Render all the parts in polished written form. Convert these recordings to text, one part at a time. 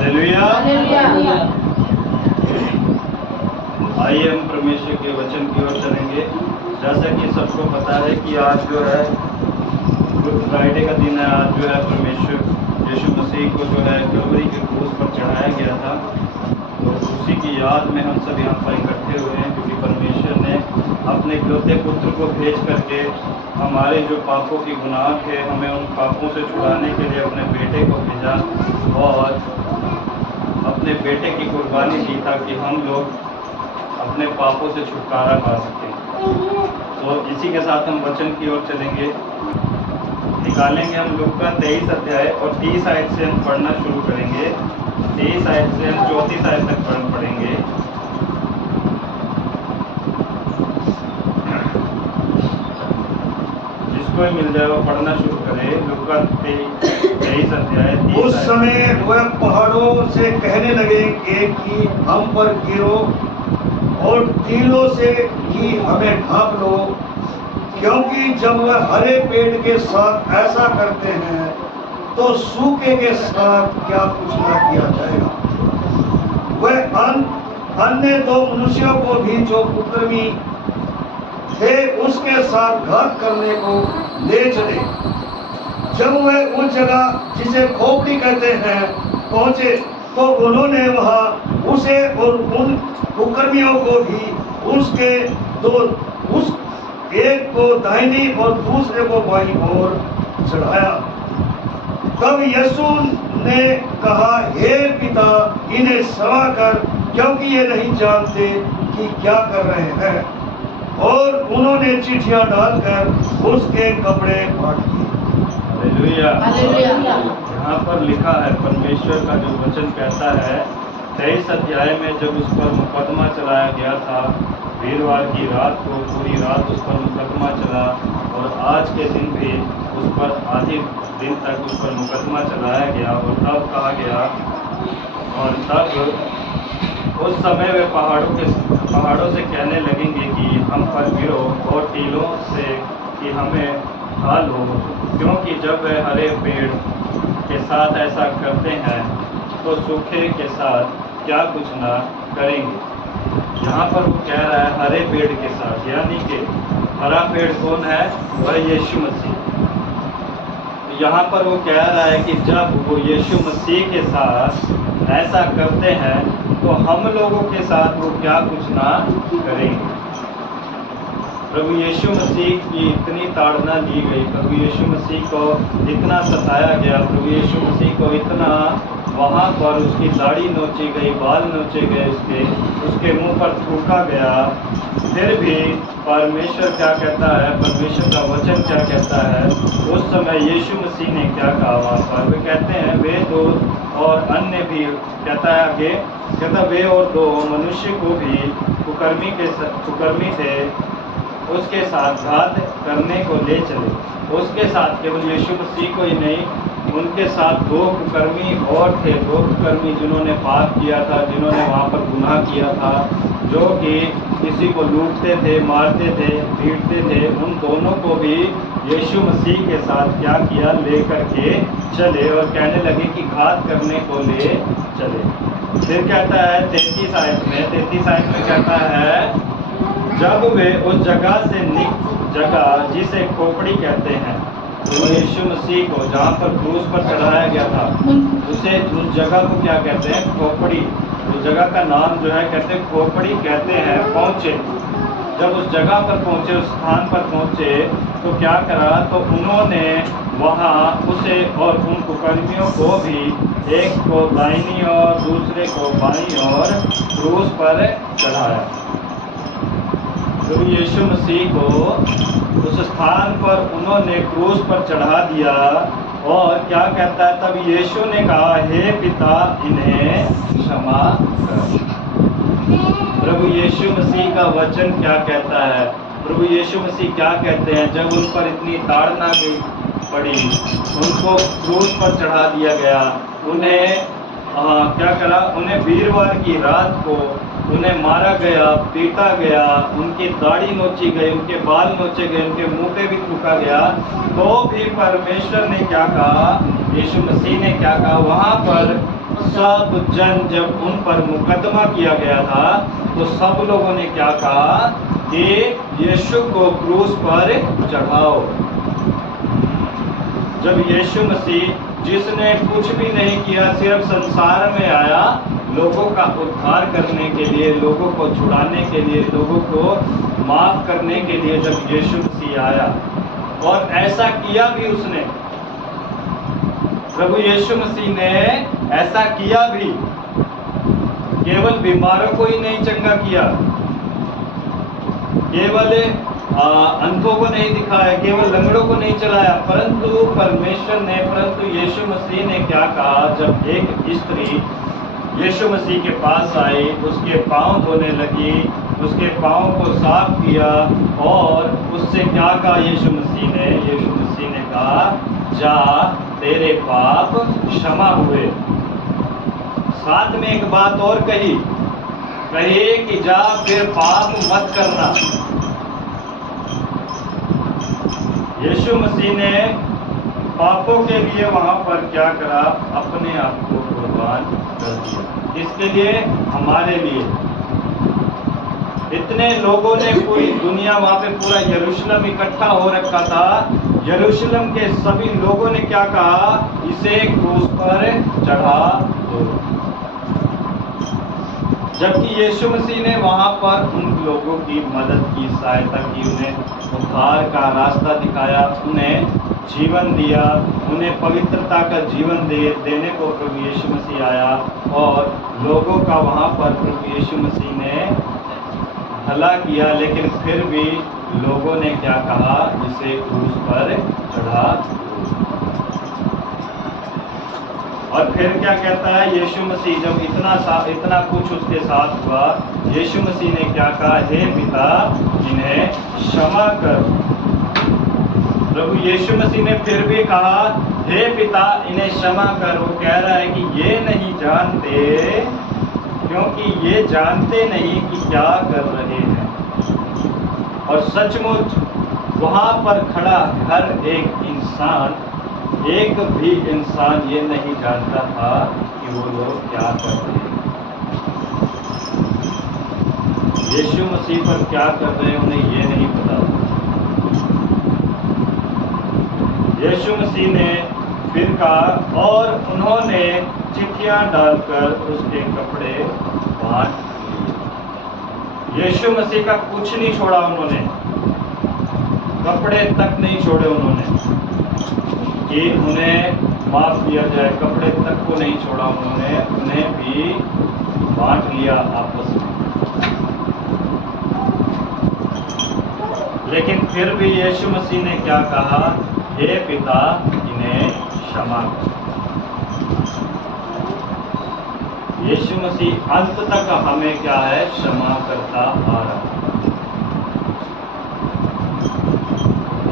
Hallelujah. आइए हम परमेश्वर के वचन की ओर चलेंगे। जैसा कि सबको पता है कि आज जो है गुड फ्राइडे का दिन है। आज जो है परमेश्वर यीशु मसीह को जो है कलवरी के क्रूस पर चढ़ाया गया था। तो उसी की याद में हम सब यहाँ पर इकट्ठे हुए हैं, क्योंकि परमेश्वर ने अपने इकलौते पुत्र को भेज करके हमारे जो पापों की गुनाह थे, हमें उन पापों से छुड़ाने के लिए अपने बेटे को भेजा और अपने बेटे की कुर्बानी दी ताकि हम लोग अपने पापों से छुटकारा पा सकें। तो इसी के साथ हम वचन की ओर चलेंगे। निकालेंगे हम लोग का 23 अध्याय और 30 आयत से हम पढ़ना शुरू करेंगे। 23 आयत से हम 34 आयत तक पढ़ेंगे। जिसको मिल जाए वो पढ़ना शुरू करे। लूका 23 अध्याय। उस समय वह पहाड़ों से कहने लगे कि हम पर गिरो और टीलों से ही हमें ढांप लो, क्योंकि जब वह हरे पेड़ के साथ ऐसा करते हैं तो सूखे के साथ क्या कुछ न किया जाएगा। वह अन्य दो मनुष्यों को भी जो कुकर्मी थे उसके साथ घात करने को ले चले। जब वह उस जगह जिसे खोपड़ी कहते हैं पहुंचे तो उन्होंने वहां उसे और उन कुकर्मियों को भी उसके उस एक को दाहिनी और दूसरे को बाईं ओर चढ़ाया। तब यीशु ने कहा, हे पिता, इन्हें क्षमा कर, क्योंकि ये नहीं जानते कि क्या कर रहे हैं। और उन्होंने चिट्ठियां डालकर उसके कपड़े बांट दिए। हालेलुया। यहाँ पर लिखा है, परमेश्वर का जो वचन कहता है 23 अध्याय में, जब उस पर मुकदमा चलाया गया था वीरवार की रात को, पूरी रात उस पर मुकदमा चला और आज के दिन भी उस पर आधे दिन तक उस पर मुकदमा चलाया गया। और तब कहा गया, और तब उस समय वे पहाड़ों से कहने लगेंगे कि हम पर गिरो और टीलों से कि हमें खा लो, क्योंकि जब वे हरे पेड़ के साथ ऐसा करते हैं तो सूखे के साथ क्या कुछ ना करेंगे। यहाँ पर वो कह रहा है हरे पेड़ के साथ, यानी कि हरा पेड़ कौन है? वह यीशु मसीह। यहाँ पर वो कह रहा है कि जब वो यीशु मसीह के साथ ऐसा करते हैं तो हम लोगों के साथ वो क्या कुछ ना करेंगे। प्रभु यीशु मसीह की इतनी ताड़ना दी गई, प्रभु यीशु मसीह को इतना सताया गया, प्रभु यीशु मसीह को इतना वहाँ पर उसकी दाढ़ी नोची गई, बाल नोचे गए, उसके मुंह पर थूका गया। फिर भी परमेश्वर क्या कहता है, परमेश्वर का वचन क्या कहता है? उस समय यीशु मसीह ने क्या कहा वहाँ पर? वे कहते हैं वे दो और अन्य भी, कहता है आगे, कहता वे और दो मनुष्य को भी कुकर्मी थे उसके साथ घात करने को ले चले। उसके साथ केवल यीशु मसीह को ही नहीं, उनके साथ दो कुकर्मी और थे, दो कुकर्मी जिन्होंने पाप किया था, जिन्होंने वहाँ पर गुनाह किया था, जो कि किसी को लूटते थे, मारते थे, पीटते थे। उन दोनों को भी यीशु मसीह के साथ क्या किया? ले करके चले और कहने लगे कि घात करने को ले चले। फिर कहता है 33 आयत में कहता है, जब वे उस जगह से जगह जिसे खोपड़ी कहते हैं, तो यीशु मसीह को जहाँ पर क्रूस पर चढ़ाया गया था उस जगह को क्या कहते हैं? खोपड़ी। उस जगह का नाम जो है कहते हैं खोपड़ी कहते हैं। पहुँचे, जब उस जगह पर पहुँचे, उस स्थान पर पहुँचे तो क्या करा? तो उन्होंने वहाँ उसे और उन कुकर्मियों को भी, एक को दाहिनी और दूसरे को बाईं और क्रूस पर चढ़ाया। तो यीशु मसीह को उस स्थान पर उन्होंने क्रूस पर चढ़ा दिया। और क्या कहता है? तब यीशु ने कहा, हे पिता, इन्हें क्षमा कर। प्रभु यीशु मसीह का वचन क्या कहता है? प्रभु यीशु मसीह क्या कहते हैं? जब उन पर इतनी ताड़ना पड़ी, उनको क्रूस पर चढ़ा दिया गया, उन्हें क्या करा? उन्हें वीरवार की रात को उन्हें मारा गया, पीटा गया, उनकी दाढ़ी नोची गई, उनके बाल नोचे गए, उनके मुंह पे भी थूका गया। तो भी परमेश्वर ने क्या कहा? यीशु मसीह ने क्या कहा? वहाँ पर सब जन जब उन पर मुकदमा किया गया था तो सब लोगों ने क्या कहा कि यीशु को क्रूस पर चढ़ाओ। जब यीशु मसीह जिसने कुछ भी नहीं किया, सिर्फ संसार में आया लोगों का उद्धार करने के लिए, लोगों को छुड़ाने के लिए, लोगों को माफ करने के लिए, जब यीशु मसीह आया और ऐसा किया भी उसने, प्रभु यीशु मसीह ने ऐसा किया भी, केवल बीमारों को ही नहीं चंगा किया, केवल अंधों को नहीं दिखाया, केवल लंगड़ों को नहीं चलाया, परंतु परमेश्वर ने, परंतु यीशु मसीह ने क्या कहा, जब एक स्त्री यीशु मसीह के पास आई, उसके पांव धोने लगी, उसके पांव को साफ किया और उससे क्या कहा यीशु मसीह ने? यीशु मसीह ने कहा, जा तेरे पाप क्षमा हुए। साथ में एक बात और कही कि जा फिर पाप मत करना। यीशु मसीह ने पापों के लिए वहां पर क्या करा? अपने आप को कुर्बान कर दिया। किसके लिए? हमारे लिए। इतने लोगों ने, पूरी दुनिया, वहां पे पूरा यरूशलेम इकट्ठा हो रखा था। यरूशलेम के सभी लोगों ने क्या कहा? इसे क्रूस पर चढ़ा दो। जबकि यीशु मसीह ने वहां पर उन लोगों की मदद की, सहायता की, उन्हें उद्धार का रास्ता दिखाया, उन्हें जीवन दिया, उन्हें पवित्रता का जीवन देने को प्रभु यीशु मसीह आया और लोगों का वहां पर प्रभु यीशु मसीह ने भला किया। लेकिन फिर भी लोगों ने क्या कहा? इसे क्रूस पर चढ़ा दो। और फिर क्या कहता है यीशु मसीह? जब इतना कुछ उसके साथ हुआ, यीशु मसीह ने क्या कहा? हे पिता, इन्हें क्षमा कर। प्रभु यीशु मसीह ने फिर भी कहा, हे पिता, इन्हें क्षमा कर। वो कह रहा है कि ये नहीं जानते, क्योंकि ये जानते नहीं कि क्या कर रहे हैं। और सचमुच वहां पर खड़ा हर एक इंसान, एक भी इंसान ये नहीं जानता था कि वो लोग क्या कर रहे हैं, यीशु मसीह पर क्या कर रहे हैं, उन्हें ये नहीं पता। यीशु मसीह ने फिर कहा और उन्होंने चिट्ठियां डालकर उसके कपड़े बांट लिए। यीशु मसीह का कुछ नहीं छोड़ा उन्होंने, कपड़े तक नहीं छोड़े उन्होंने कि उन्हें माफ किया जाए, कपड़े तक को नहीं छोड़ा उन्होंने, उन्हें भी बांट लिया आपस में। लेकिन फिर भी यीशु मसीह ने क्या कहा? हे पिता, इन्हें क्षमा कर। यीशु मसीह अंत तक हमें क्या है? क्षमा करता आ रहा है।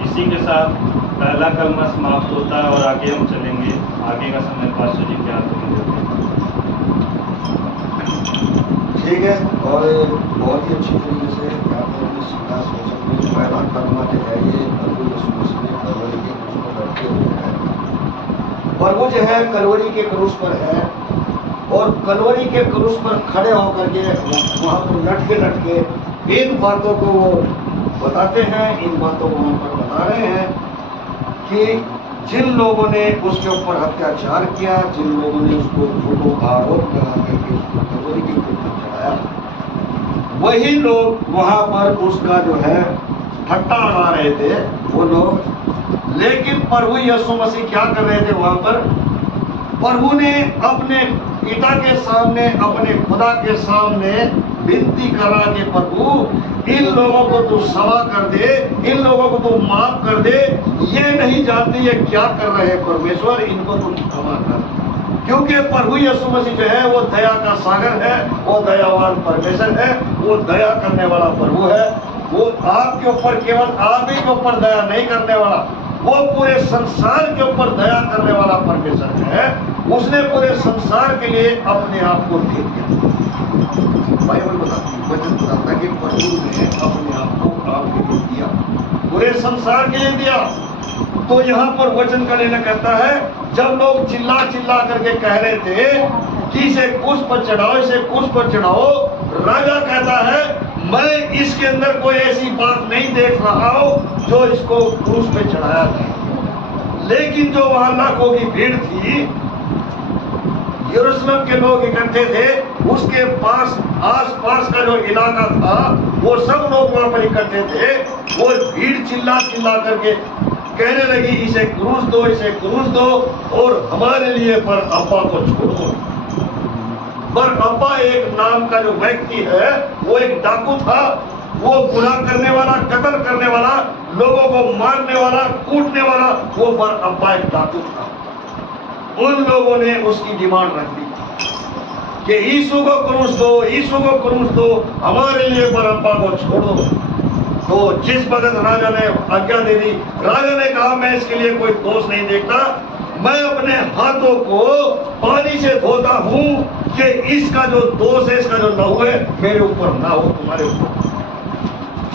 इसी के साथ पहला कलमा समाप्त होता है और आगे हम चलेंगे। आगे का समय पास्टर जी क्या करेंगे? ठीक है। और बहुत ही अच्छी तरीके से आपने सीखा। पहला कलमा जो है ये प्रभु यीशु मसीह ने कलवरी के क्रूस पर लटके हुए हैं। प्रभु जो है कलवरी के क्रूस पर है और कलवरी के क्रूस पर खड़े होकर के वहाँ पर लटके इन बातों को वो बताते हैं, इन बातों को वहाँ पर बता रहे हैं कि जिन लोगों ने उसके ऊपर अत्याचार किया, जिन लोगों ने उसको झूठों आरोप लगा करके उसको कलवरी के क्रूस पर चढ़ाया, वही लोग वहाँ पर उसका जो है ठट्टा उड़ा रहे थे वो लोग। लेकिन प्रभु यीशु मसीह क्या कर रहे थे वहाँ पर? प्रभु ने अपने पिता के सामने, अपने खुदा के सामने विनती करा कि प्रभु इन लोगों को तू क्षमा कर दे, इन लोगों को तू माफ कर दे, ये नहीं जानते ये क्या कर रहे हैं परमेश्वर, इनको तू क्षमा कर। क्योंकि प्रभु यीशु मसीह जो है वो दया का सागर है, वो दयावान परमेश्वर है, वो दया करने वाला प्रभु है। वो आपके ऊपर, केवल आप ही के ऊपर दया नहीं करने वाला, वो पूरे संसार के ऊपर दया करने वाला परमेश्वर है। उसने पूरे संसार के लिए अपने आप को दे दिया। बाइबल बताती है, वचन बताता है कि प्रभु ने अपने आप को आपके लिए दिया, पूरे संसार के लिए दिया। तो यहाँ पर वचन का लेना कहता है जब लोग चिल्ला चिल्ला करके कह रहे थे कि इसे क्रूस पर चढ़ाओ, इसे क्रूस पर चढ़ाओ, राजा कहता है मैं इसके अंदर कोई ऐसी बात नहीं देख रहा हूं जो इसको क्रूस पे चढ़ाया जाए। लेकिन जो वहां लाखों की भीड़ थी, यरूशलेम के लोग इकट्ठे थे, उसके पास आस पास का जो इलाका था वो सब लोग वहां पर इकट्ठे थे। वो भीड़ चिल्ला चिल्ला करके कहने लगी इसे क्रूस दो, इसे क्रूस दो और हमारे लिए पर अब्बा को छोड़ो। पर अब्बा एक नाम का जो व्यक्ति है वो एक डाकू था, वो गुनाह करने वाला, कत्ल करने वाला, लोगों को मारने वाला, कूटने वाला, वो पर अब्बा एक डाकू था। उन लोगों ने उसकी डिमांड रख दी कि यीशु को क्रूस दो, यीशु को क्रूस दो, हमारे लिए बरअब्बा को छोड़ो। तो जिस वक्त राजा ने आज्ञा दे दी, राजा ने कहा मैं इसके लिए कोई दोष नहीं देखता, मैं अपने हाथों को पानी से धोता हूं कि इसका जो दोष है, इसका जो लहू है मेरे ऊपर ना हो, तुम्हारे ऊपर।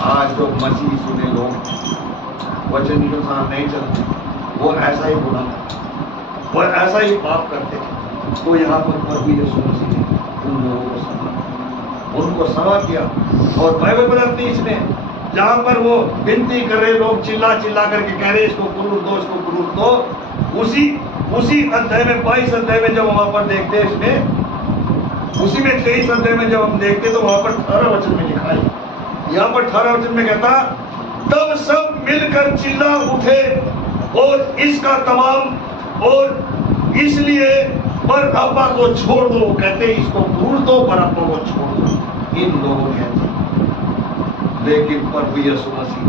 आज जो मसीह सुने लोग वचन के साथ नहीं चलते, वो ऐसा ही गुनाह, वो ऐसा ही पाप करते हैं। तो यहाँ पर प्रभु यीशु मसीह ने उन लोगों को समा, उनको समा किया। और बाइबल बताती इसमें जहां पर वो विनती कर रहे, लोग चिल्ला चिल्ला करके कह रहे इसको क्रूस दो, इसको क्रूस दो, उसी अध्याय में 22 अध्याय में जब वहां पर देखते हैं, इसमें उसी में 23 अध्याय में जब हम देखते तो वहां पर 18 वचन में लिखा है, यहाँ पर 18 वचन में कहता तब सब मिलकर चिल्ला उठे और इसका तमाम और इसलिए पर अब्बा को छोड़ दो, कहते इसको क्रूस दो, पर अब्बा को छोड़ दो। इन लोगों ने, लेकिन प्रभु यीशु मसीह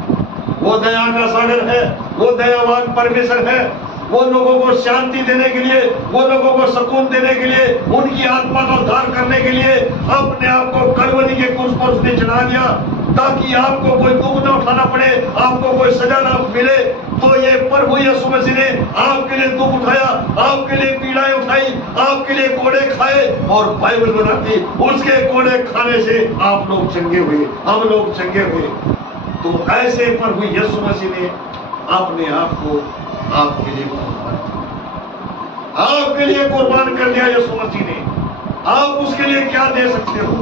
वो दया का सागर है, वो दयावान परमेश्वर है, वो लोगों को शांति देने के लिए, वो लोगों को सुकून देने के लिए, उनकी आत्मा का उद्धार करने के लिए अपने आप को कलवरी के क्रूस पर उसने चढ़ा दिया, ताकि आपको कोई दुख न उठाना पड़े, आपको कोई सजा न मिले। तो ये प्रभु यीशु मसीह ने आपके लिए दुख उठाया, आपके लिए पीड़ाएं उठाई, आपके लिए कोड़े खाए, और बाइबल बताती उसके कोड़े खाने से आप लोग चंगे हुए, हम लोग चंगे हुए। तो ऐसे प्रभु यीशु मसीह ने अपने आप को आपके लिए कुर्बान कर दिया। यीशु मसीह ने, आप उसके लिए क्या दे सकते हो?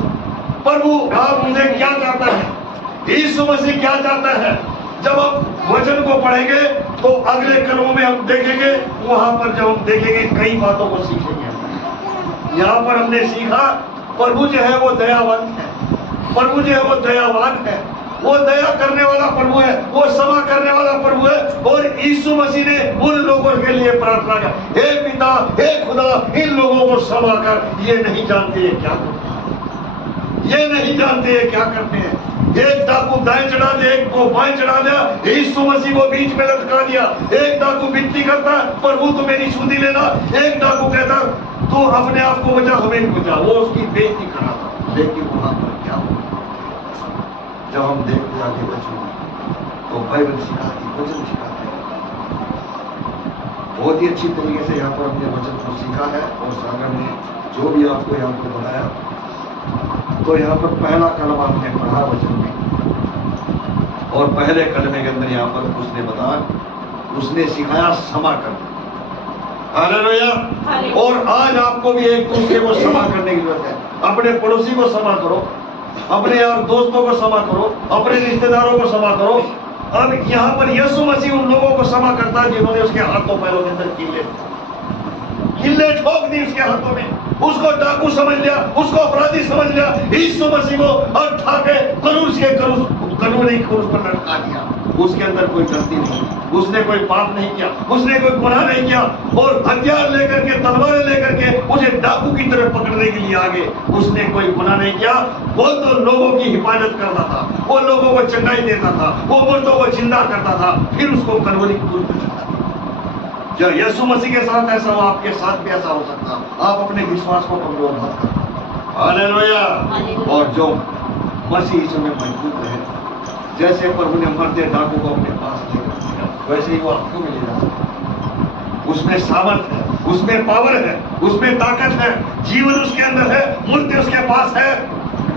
प्रभु आप मुझे क्या चाहता है, यीशु मसीह क्या चाहता है? जब हम वचन को पढ़ेंगे तो अगले कलमों में हम देखेंगे, वहां पर जब हम देखेंगे कई बातों को सीखेंगे। यहाँ पर हमने सीखा प्रभु जो है वो दयावान है, प्रभु जो है वो दयावान है, वो दया करने वाला प्रभु है, वो क्षमा करने वाला प्रभु है। और यीशु मसीह ने उन लोगों के लिए प्रार्थना किया, हे पिता, हे खुदा, इन लोगों को क्षमा कर, ये नहीं जानते ये क्या करते हैं, ये नहीं जानते ये क्या करते हैं। एक डाकू दाएं चढ़ा दिया, एक को बाएं चढ़ा दिया, यीशु मसीह को बीच में लटका दिया। एक डाकू विनती करता प्रभु तू मेरी सुधी लेना, एक डाकू कहता तू अपने आप को बचा, हमें बचा, वो उसकी बेइज्जती कर रहा था। लेकिन वहां पर क्या हुआ? जब हम देखते आगे वचन तो बाइबल सिखाती, वचन सिखाते हैं, बहुत ही अच्छी तरीके से यहाँ पर हमने वचन को सीखा है। और सागर ने जो भी आपको यहाँ पर बताया, तो यहाँ पर पहला कलमा हमने पढ़ा वचन में, और पहले कलमे के अंदर यहाँ पर उसने बताया, उसने सिखाया क्षमा करना। हालेलुया। और आज आपको भी एक दूसरे को क्षमा करने की जरूरत है। अपने पड़ोसी को क्षमा करो, अपने यार दोस्तों को क्षमा करो, अपने रिश्तेदारों को क्षमा करो। अब यहाँ पर यीशु मसीह उन लोगों को क्षमा करता है जिन्होंने उसके हाथों पैरों के अंदर किल्ले ठोक दी उसके हाथों में, उसको डाकू समझ लिया, उसको अपराधी समझ लिया। यीशु मसीह को और ठाके कलवरी क्रूस पर लटका दिया। उसके अंदर कोई गलती नहीं, उसने कोई पाप नहीं किया, उसने कोई गुनाह नहीं किया। और हथियार लेकर के, तलवारें लेकर के उसे डाकू की तरफ पकड़ने के लिए आगे, उसने कोई गुनाह नहीं किया। वो तो लोगों की हिफाजत करता था, वो लोगों को चंगाई देता था, वो मुर्दों को जिंदा करता था, फिर उसको कलवरी क्रूस पर चढ़ा दिया। जब यीशु मसीह के साथ ऐसा हो, आपके साथ भी ऐसा हो सकता। आप अपने विश्वास को कमजोर मत करो। हालेलुया। और जो मसीह यीशु में मजबूत रहे, जैसे प्रभु ने मरते डाकू को अपने पास लेकर, वैसे ही वो आपको मिलेगा। उसमें सामर्थ है, उसमें पावर है, उसमें ताकत है, जीवन उसके अंदर है, मूर्ति उसके पास है,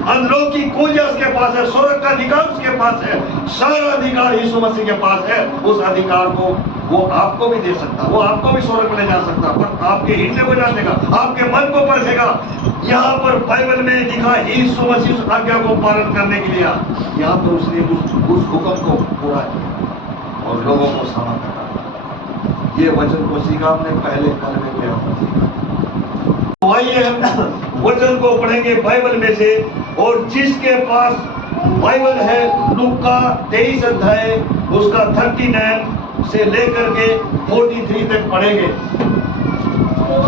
अंदरों की कुंजी उसके पास है, स्वर्ग का अधिकार उसके पास है, सारा अधिकार यीशु मसीह के पास है। उस अधिकार को वो आपको भी दे सकता, वो आपको भी स्वर्ग में ले जा सकता, पर आपके हृदय को जानेगा, आपके मन को परखेगा। यहाँ पर बाइबल में लिखा यीशु मसीह उस आज्ञा को पालन करने के लिए यहाँ पर उसने उस हुक्म को पूरा किया और लोगों को क्षमा करा। ये वचन को सीखा हमने पहले कलमे को यहाँ पर सीखा। आइए हम वचन को पढ़ेंगे बाइबल में से, और जिसके पास बाइबल है लूका 23 अध्याय उसका 39 से लेकर के 43 तक पढ़ेंगे। जो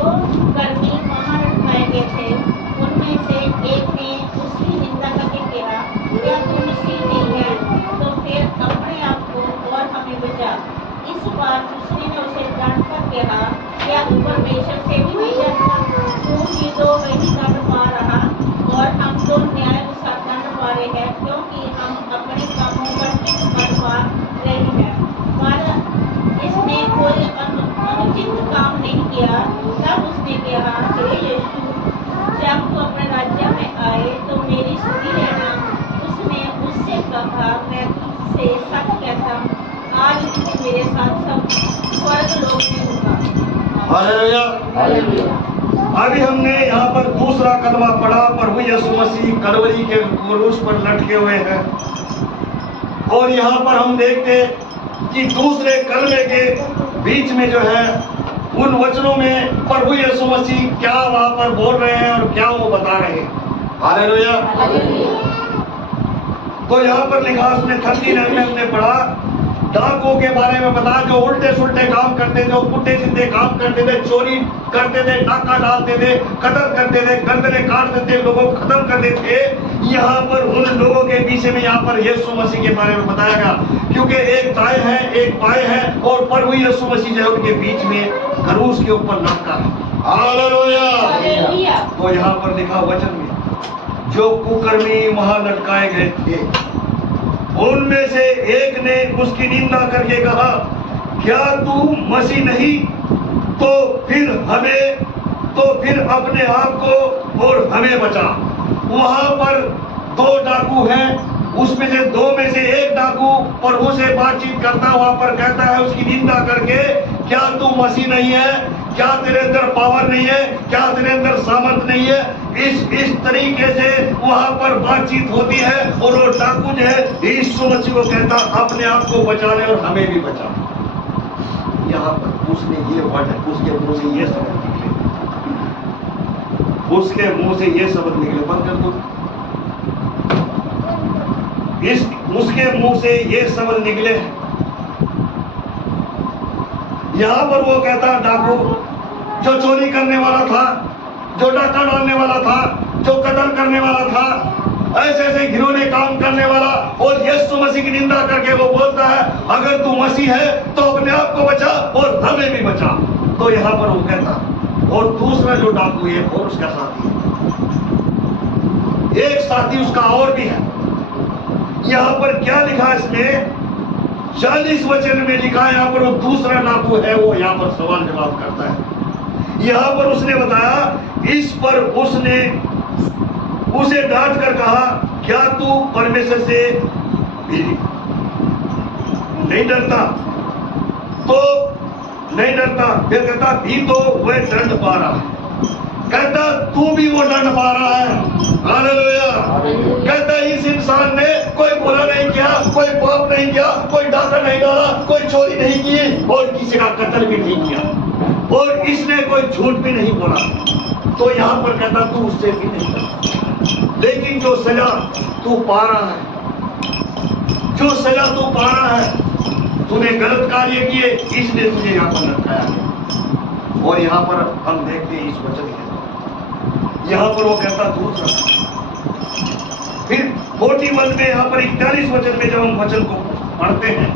कर्मी वहाँ रखवाए गए थे उनमें से एक ने उसकी निंदा करके कहा, क्या तू मसीह नहीं है तो फिर अपने आप को और हमें बचा। इस बार दूसरे ने उसे डांट कर कहा, क्या तू परमेश्वर से भी नहीं डरता? तू ही तो वही दंड पा रहा और हम तो न्याय उसका दंड पा रहे हैं, क्योंकि हम अपने कामों पर ठीक पा रहे हैं। पर इसने कोई अनुचित काम नहीं किया। तब उसने कहा, हे यीशु, जब तू अपने राज्य में आए तो मेरी सुनी लेना। उसने उससे कहा, मैं तुझसे सच कहता हूँ, आज तुझे मेरे साथ सब स्वर्ग लोक में होगा। हालेलुया। अभी हमने यहाँ पर दूसरा कलमा पढ़ा, प्रभु यीशु मसीह कलवरी के क्रूस पर लटके हुए हैं, और यहाँ पर हम देखते कि दूसरे कलमे के बीच में जो है उन वचनों में प्रभु यीशु मसीह क्या वहां पर बोल रहे हैं और क्या वो बता रहे हैं। हालेलुया। तो यहाँ पर लिखा उसने 39 में हमने पढ़ा, डाकुओं के बारे में बता, जो उल्टे सुल्टे काम करते थे, पुट्टे सीधे काम करते थे, चोरी करते थे, डाका डालते थे, कत्ल करते थे, गर्दनें काटते थे, लोगों को खत्म करते थे। यहाँ पर उन लोगों के पीछे में यहाँ पर यीशु मसीह के बारे में बताया गया, क्योंकि एक दाएं है एक बाएं है, और प्रभु यीशु मसीह जो है उनके बीच में क्रूस के ऊपर लटका है। हालेलुया। तो यहाँ पर लिखा वचन में जो कुकर्मी वहां लटकाए गए थे उनमें से एक ने उसकी निंदा करके कहा, क्या तू मसीह नहीं तो फिर अपने आप को और हमें बचा। वहां पर 2 डाकू हैं, उसमें से 2 में से एक डाकू प्रभु से बातचीत करता वहां पर कहता है उसकी निंदा करके, क्या तू मसीह नहीं है? क्या तेरे अंदर पावर नहीं है? क्या तेरे अंदर सामर्थ नहीं है? इस तरीके से वहां पर बातचीत होती है, और वो डाकू जो है यीशु मसीह को कहता अपने आप को बचा ले और हमें भी बचा। यहाँ पर उसने ये वर्ड है, उसके मुंह से ये शब्द निकले, उसके मुंह से ये शब्द निकले, बंद कर दो। उसके मुंह से ये शब्द निकले। यहाँ पर वो कहता डाकू जो चोरी करने वाला था, जो डाका डालने वाला था, जो कत्ल करने वाला था, ऐसे ऐसे घिनौने काम करने वाला, और यीशु मसीह की निंदा करके वो बोलता है अगर तू मसीह है तो अपने आप को बचा और हमें भी बचा। तो यहाँ पर वो कहता, और दूसरा जो डाकू है और उसका साथी है, एक साथी उसका और भी है। यहाँ पर क्या लिखा इसमें 40 वचन में लिखा है, यहाँ पर वो दूसरा डाकू है, वो यहाँ पर सवाल जवाब करता है। यहाँ पर उसने बताया, इस पर उसने उसे डांट कर कहा, क्या तू परमेश्वर से भी नहीं डरता? तो नहीं डरता। फिर कहता भी तो वह दंड पा रहा है। कहता तू भी वो दंड पा रहा है। हालेलुया। कहता इस इंसान ने कोई बुरा नहीं किया, कोई पाप नहीं किया, कोई डाका नहीं डाला, कोई चोरी नहीं की, और किसी का कत्ल भी नहीं किया, और इसने कोई झूठ भी नहीं बोला। तो यहाँ पर कहता तू उससे भी नहीं डरता, लेकिन जो सजा तू पा रहा है, जो सजा तू पा रहा है, तूने गलत कार्य किए, इसलिए तुझे यहाँ पर लटकाया गया। और यहाँ पर हम देखते हैं इस वचन के, यहाँ पर वो कहता दूसरा। फिर 41 में यहाँ पर 41 वचन में जब हम वचन को पढ़ते हैं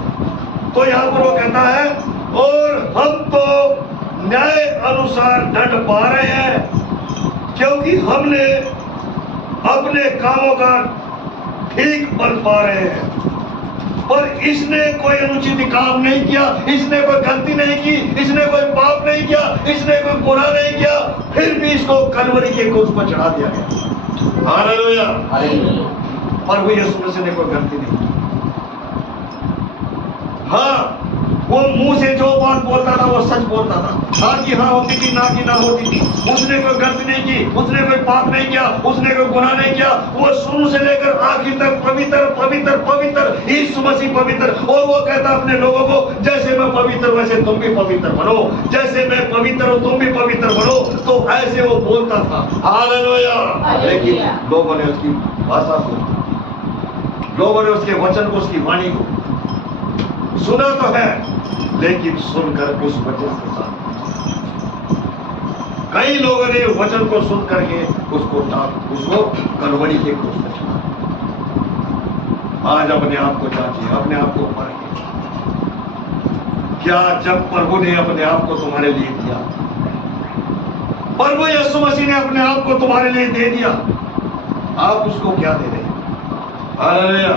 तो यहाँ पर वो कहता है, और हम तो न्याय अनुसार दंड पा रहे हैं, क्योंकि हमने अपने कामों का ठीक बल पा रहे हैं। पर इसने कोई अनुचित काम नहीं किया, इसने कोई गलती नहीं की, इसने कोई पाप नहीं किया, इसने कोई बुरा नहीं किया, फिर भी इसको कलवरी के क्रूस पर चढ़ा दिया गया। हालेलुया। प्रभु यीशु मसीह ने कोई गलती नहीं की। हाँ, वो मुंह से जो बात बोलता था वो सच बोलता था। हाँ की हाँ होती थी, ना की ना होती थी। उसने कोई गलती नहीं की, उसने कोई पाप नहीं किया, उसने कोई गुनाह नहीं किया। वो शुरू से लेकर आखिर तक पवित्र पवित्र पवित्र, यीशु मसीह पवित्र। और वो कहता अपने लोगों को, जैसे मैं पवित्र वैसे तुम भी पवित्र बनो, जैसे मैं पवित्र हूँ तुम भी पवित्र बनो। तो ऐसे वो बोलता था। हालेलुया। लेकिन लोगों ने उसकी भाषा को, लोगों ने उसके वचन को, उसकी वाणी को सुना तो है, लेकिन सुनकर उस वचन के साथ कई लोगों ने वचन को सुन करके उसको कलवरी के क्रूस पर चढ़ाया। आज अपने आप को जांचिए, अपने आप को परखिए। क्या जब प्रभु ने अपने आप को तुम्हारे लिए दिया, प्रभु यीशु मसीह ने अपने आप को तुम्हारे लिए दे दिया, आप उसको क्या दे रहे हैं? हालेलुया।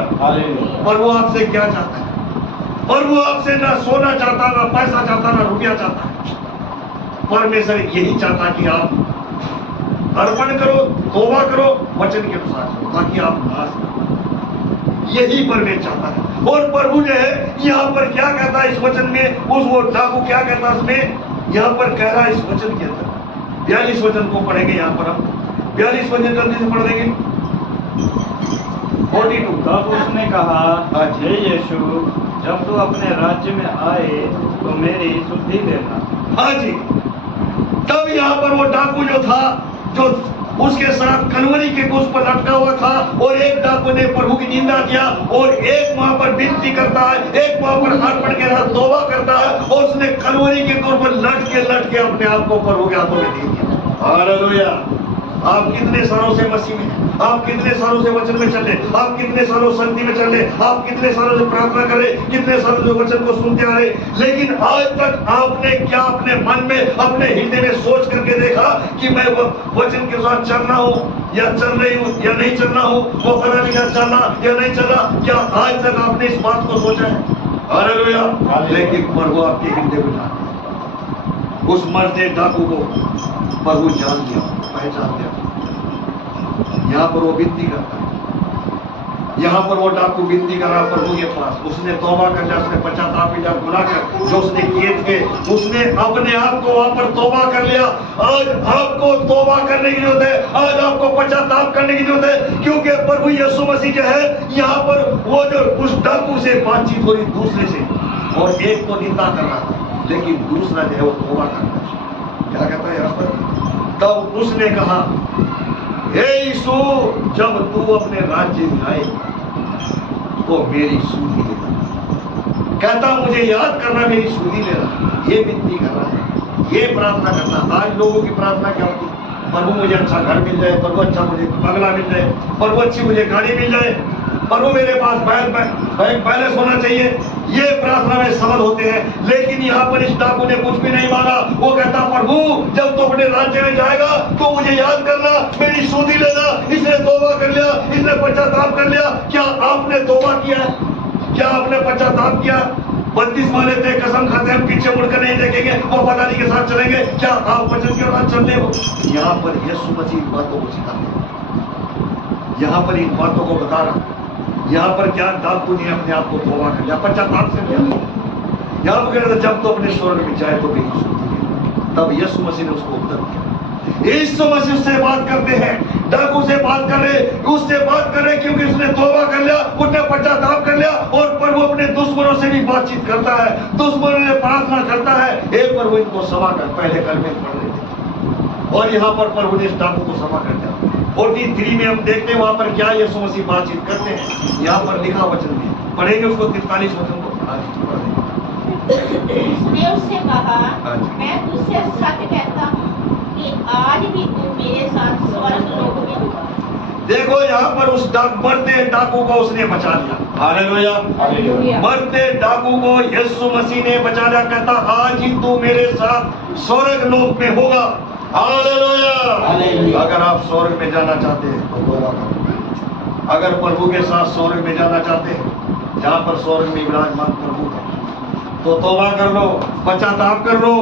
प्रभु आपसे क्या चाहता है? प्रभु आपसे ना सोना चाहता, ना पैसा चाहता, ना रुपया चाहता है। परमेश्वर यही चाहता कि आप अर्पण करो, तौबा करो, वचन के अनुसार करो, ताकि आप नाश न हो। यही परमेश्वर चाहता है। और प्रभु जो है यहाँ पर क्या कहता है इस वचन में, उस वो डाकू क्या कहता है उसमें, यहाँ पर कह रहा है इस वचन के अंदर 42 वचन को पढ़ेंगे। यहाँ पर हम 42 वचन जल्दी से पढ़ देंगे। 42। तब उसने कहा, हाँ जी। हे यीशु, जब तू अपने राज्य में आए तो मेरी शुद्धि देना। हाँ जी। तब यहाँ पर वो डाकू जो था, जो उसके साथ कलवरी के क्रूस पर लटका हुआ था, और एक डाकू ने प्रभु की निंदा किया, और एक वहां पर विनती करता है, एक वहां पर अर्पण के साथ तौबा करता है, और उसने कलवरी के क्रूस पर लट के अपने आप को प्रभु के हाथों में दे दिया। हालेलुया। आप कितने सालों से मसीह में, आप कितने सालों से वचन में चले, आप कितने सालों संगति में चले, आप कितने सालों से प्रार्थना करे, कितने सालों से वचन को सुनते आ रहे, लेकिन आज तक आपने क्या अपने मन में, अपने हृदय में सोच करके देखा कि मैं वचन के साथ चलना हूँ या चल रही हूँ या नहीं चलना हूँ, वो पता नहीं चलना या नहीं चलना? क्या आज तक आपने इस बात को सोचा है? हालेलुया। लेकिन प्रभु आपके हृदय में जान, उस मरते डाकू को प्रभु जान लिया, पहचान लिया। यहाँ पर वो विनती करता है, यहाँ पर वो डाकू विनती कर रहा प्रभु के पास। उसने तौबा कर लिया, उसने पश्चाताप किया, गुनाह कर जो उसने किए थे, उसने अपने आप को वहां पर तौबा कर लिया। आज आपको तौबा करने की जरूरत है, आज आपको पश्चाताप करने की जरूरत है, क्योंकि प्रभु यीशु मसीह जो है यहाँ पर वो जो उस डाकू से बातचीत हो रही दूसरे से, और एक तो निंदा कर रहा था, लेकिन दूसरा जो है वो तौबा कर रहा है। क्या कहता है यहाँ पर? तब उसने कहा, हे यीशु, जब तू अपने राज्य में आए तो मेरी सुधि लेना। कहता मुझे याद करना, मेरी सुधि लेना। ये विनती कर रहा है, ये प्रार्थना करना। आज लोगों की प्रार्थना क्या होती? प्रभु मुझे अच्छा घर मिल जाए, प्रभु अच्छा मुझे बंगला मिल जाए, प्रभु अच्छी मुझे गाड़ी मिल जाए, प्रभु मेरे पास बैंक बैलेंस होना चाहिए। ये प्रार्थना में शब्द होते हैं, लेकिन यहाँ पर इस डाकू ने कुछ भी नहीं माना। वो कहता, प्रभु जब तो अपने राज्य में जाएगा तो मुझे याद करना, मेरी सुधि लेना। इसने तौबा कर लिया, इसने पश्चाताप कर लिया। क्या आपने तौबा किया? क्या आपने पश्चाताप किया? 32 माने थे, कसम खाते हैं पीछे मुड़कर नहीं देखेंगे, वो पता नहीं के साथ चलेंगे। क्या आप वचन के साथ चलते हो? यहाँ पर यीशु मसीह इन बातों को सिखाते हैं, यहाँ पर इन बातों को बता रहा। यहाँ पर क्या डाकू ने अपने आप को तौबा कर लिया, पश्चाताप से लिया। यहाँ पर कहता जब तो अपने स्वर्ग में जाए तो मेरी सुधि लेना। तब यीशु मसीह ने उसको उत्तर दिया। यीशु मसीह से बात करते हैं, डाकू से बात कर रहे, उससे बात कर रहे, क्योंकि उसने तौबा कर लिया, उसने पश्चाताप कर लिया। और प्रभु अपने दुश्मनों से भी बातचीत करता है, दुश्मनों ने प्रार्थना करता है, हे प्रभु इनको क्षमा कर। पहले कलमे पढ़ रहे थे, और यहाँ पर प्रभु ने इस डाकू को क्षमा कर दिया। 43 में हम देखते हैं वहां पर क्या यीशु मसीह बातचीत करते हैं। यहाँ पर लिखा वचन में पढ़ेंगे उसको, 43 वचन को उसने उससे कहा, मैं तुझसे सच कहता हूँ कि आज भी तू मेरे साथ स्वर्ग लोक में होगा। देखो यहाँ पर उस मरते डाकू को उसने बचा लिया। हालेलुया। मरते डाकू को यीशु मसीह ने बचा लिया। कहता आज ही तू मेरे साथ स्वर्ग लोक में होगा। हालेलुया। अगर आप स्वर्ग में जाना चाहते हैं तो तौबा करो। अगर प्रभु के साथ स्वर्ग में जाना चाहते हैं, जहाँ पर स्वर्ग में विराजमान प्रभु है, तो तौबा कर लो, पश्चाताप कर लो,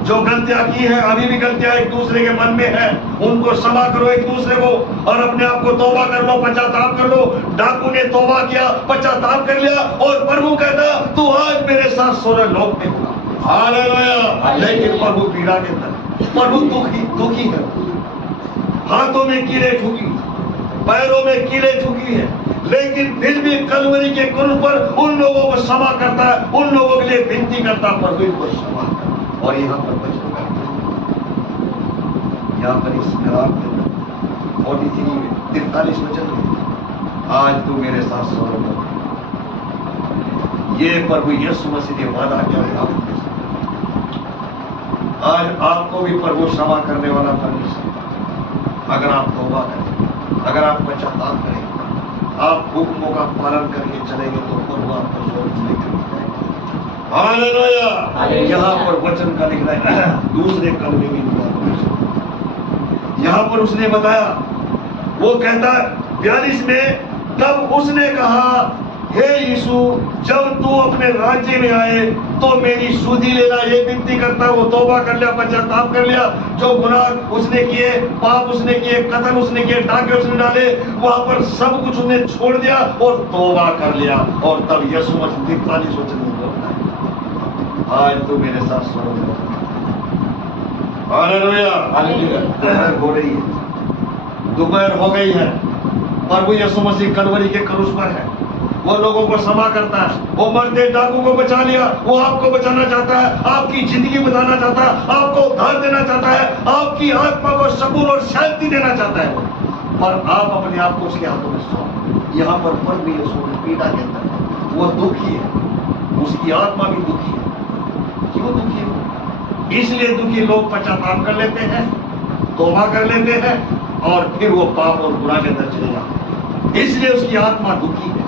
जो गलतियां की है, अभी भी गलतियां एक दूसरे के मन में है, उनको क्षमा करो एक दूसरे को, और अपने आप को तौबा कर लो, पश्चाताप कर लो। डाकू ने तौबा किया, पश्चाताप कर लिया, और प्रभु कहता तू आज मेरे साथ स्वर्ग लोक में होगा। हालेलुया। लेकिन प्रभु पीड़ा के अंदर, प्रभु दुखी है, हाथों में कीड़े ठुकी, पैरों में कीड़े ठुकी है, लेकिन फिर भी कलवरी के क्रूस पर उन लोगों को क्षमा करता है, उन लोगों के लिए विनती करता, प्रभु इनको क्षमा कर। और यहाँ पर वचन करते, यहाँ पर इस कलाम के अंदर 43 में 43 वचन में, आज तू मेरे साथ स्वर्ग में। ये प्रभु यीशु मसीह ने वादा किया है आपके साथ। आज आपको भी प्रभु क्षमा करने वाला परमेश्वर, अगर आप तौबा करें, अगर आप पश्चाताप करें, आप हुक्मों का पालन करके चलेंगे, तो प्रभु आपको स्वर्ग में लेकर जाएंगे। हालेलुया। यहाँ पर वचन का लिखना है, दूसरे कलमे में यहाँ पर उसने बताया, वो कहता 42 में, तब उसने कहा हे यीशु, जब तू अपने राज्य में आए तो मेरी सुधि लेना। ये विनती करता, वो तौबा कर लिया, पश्चाताप कर लिया, जो गुनाह उसने किए, पाप उसने किए, कत्ल उसने किए, डाके उसने डाले, वहां पर सब कुछ उसने छोड़ दिया और तौबा कर लिया। और तब यीशु मसीह 43 वचन में बोलता है, आज तू मेरे साथ स्वर्ग में होगा। हालेलुया। दोपहर हो रही है, दोपहर हो गई है, प्रभु यीशु मसीह कलवरी के क्रूस पर है, वो लोगों को क्षमा करता है, वो मरते डाकू को बचा लिया, वो आपको बचाना चाहता है, आपकी जिंदगी बताना चाहता है, आपको उद्धार देना चाहता है, आपकी आत्मा को सुकून और शांति देना चाहता है, पर आप अपने आप को उसके हाथों में सौंप। यहाँ पर प्रभु यीशु पीड़ा के अंदर वो दुखी है, उसकी आत्मा भी दुखी है। क्यों दुखी है? इसलिए दुखी लोग पश्चाताप कर लेते हैं, तौबा कर लेते हैं, और फिर वो पाप और गुनाह के अंदर चले जाते हैं, इसलिए उसकी आत्मा दुखी है।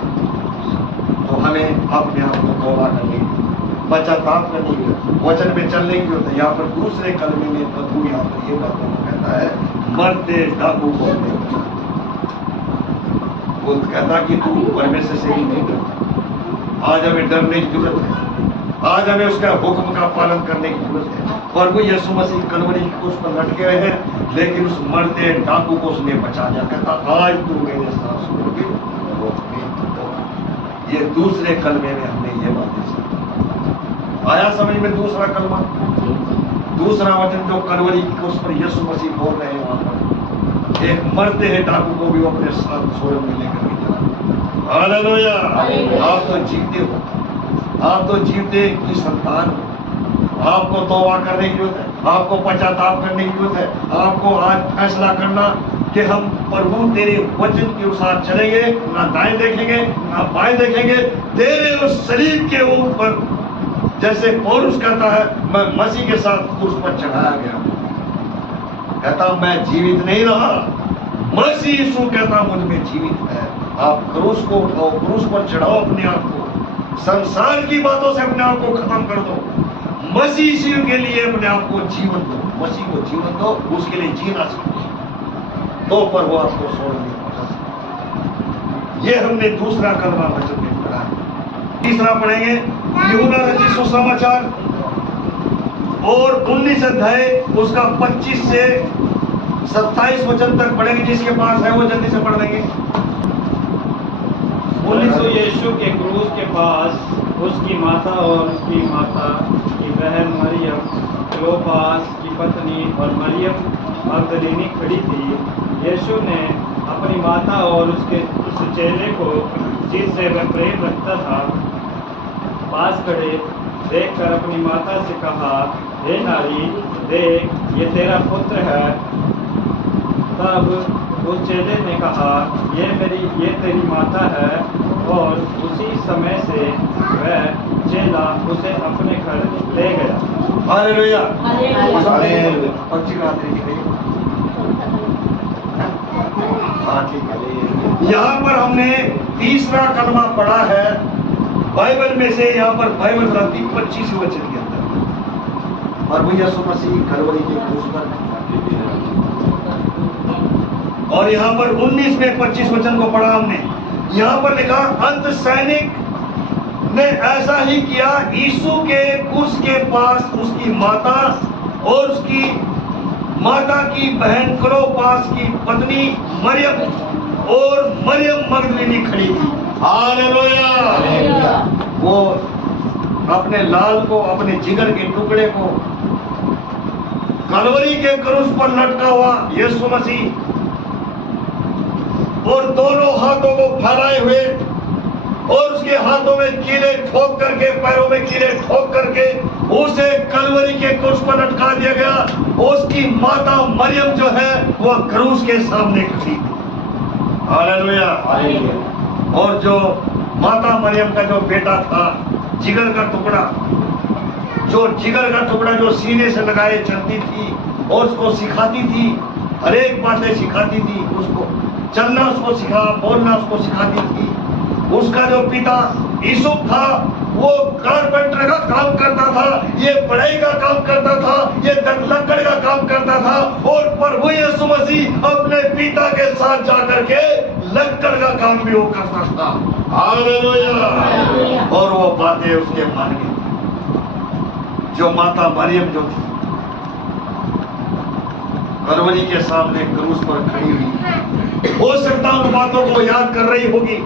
तो हमें अपने आप को तौबा करने की, पश्चाताप करने की, वचन में चलने की होता है। यहाँ पर दूसरे कलमे में प्रभु यहाँ पर ये बात कहता है, मरते डाकू को वो कहता कि तू परमेश्वर से ही नहीं डरता। आज हमें डरने की जरूरत है, आज हमें उसका हुक्म का पालन करने की जरूरत है। प्रभु यीशु मसीह कलवरी के क्रूस पर लटके रहे हैं, लेकिन उस मरते डाकू को उसने बचा दिया। कहता आज तू मेरे साथ स्वर्ग में होगा। ये दूसरे कलमे में हमने ये बातें सुनी। आया समझ में दूसरा कलमा, दूसरा वचन जो कलवरी के क्रूस पर यीशु मसीह बोल रहे हैं, वहां पर एक मरते हैं डाकू को भी अपने साथ स्वर्ग में लेकर के चला। हालेलुया। आप तो जीते हो, आप तो जीते की संतान हो। आपको तौबा करने की जरूरत है, आपको पश्चाताप करने की जरूरत है। आपको आज फैसला करना कि हम प्रभु तेरे वचन के अनुसार चलेंगे, ना दाएं देखेंगे ना बाएं देखेंगे। तेरे उस शरीर के ऊपर, जैसे पौलुस कहता है, मैं मसीह के साथ क्रूस पर चढ़ाया गया। कहता मैं जीवित नहीं रहा, मसीह यीशु कहता मुझ में जीवित है। आप क्रूस को उठाओ, क्रूस पर चढ़ाओ अपने आप को, संसार की बातों से अपने आप को खत्म कर दो, मसीह यीशु के लिए अपने आप को जीवन दो, मसीह को जीवन दो, उसके लिए जीना सीखो, तो पर वो आपको स्वर्ग में पहुंचा सकता। ये हमने दूसरा कलमा वचन में पढ़ा है। तीसरा पढ़ेंगे यूहन्ना रचित सुसमाचार और 19 अध्याय उसका 25 से 27 वचन तक पढ़ेंगे। जिसके पास है वो जल्दी से पढ़ देंगे। 19 यीशु के क्रूस के पास उसकी माता और उसकी माता की बहन मरियम, क्लोपास की पत्नी और मरियम मगदलीनी खड़ी थी। यीशु ने अपनी माता और उस चेले को, जिससे वह प्रेम रखता था, पास खड़े देखकर अपनी माता से कहा, हे नारी, देख ये तेरा पुत्र है। तब उस चेले ने कहा, ये तेरी माता है। और उसी समय से वह चेला उसे अपने घर ले गया। हालेलुया। हालेलुया। पंची का यहाँ पर हमने तीसरा कलमा पढ़ा है बाइबल में से। यहाँ पर बाइबल बताती 25 वचन के अंदर प्रभु यीशु मसीह कलवरी के क्रूस पर, और यहाँ पर 19 में 25 वचन को पढ़ा हमने। यहाँ पर लिखा, अंत सैनिक ने ऐसा ही किया। यीशु के क्रूस के पास उसकी माता और उसकी माता की बहन क्लोपास की पत्नी मरियम और मरियम मगदलीनी खड़ी थी। हालेलुया। वो अपने लाल को, अपने जिगर के टुकड़े को, कलवरी के क्रूस पर लटका हुआ यीशु मसीह और दोनों हाथों को फैलाए हुए और उसके हाथों में कीले ठोक करके, पैरों में कीले ठोक करके उसे कलवरी के क्रूस पर लटका दिया गया। उसकी माता मरियम जो है वह क्रूस के सामने खड़ी थी। हालेलुया। और जो माता मरियम का जो बेटा था, जिगर का टुकड़ा, जो सीने से लगाए चलती थी और उसको सिखाती थी, हर एक बातें सिखाती थी, उसको चलना उसको सिखा, बोलना उसको सिखाती थी। उसका जो पिता यूसुफ था वो कारपेंटर का काम करता था, ये पढ़ाई का काम करता था, ये लकड़ का काम करता था। और प्रभु यीशु मसीह अपने पिता के साथ जाकर के लकड़ का काम भी वो करता था। हालेलुया। और वो बातें उसके मान गई। जो माता मरियम जो थी कलवरी के सामने क्रूस पर खड़ी हुई, हो सकता उन बातों को याद कर रही होगी,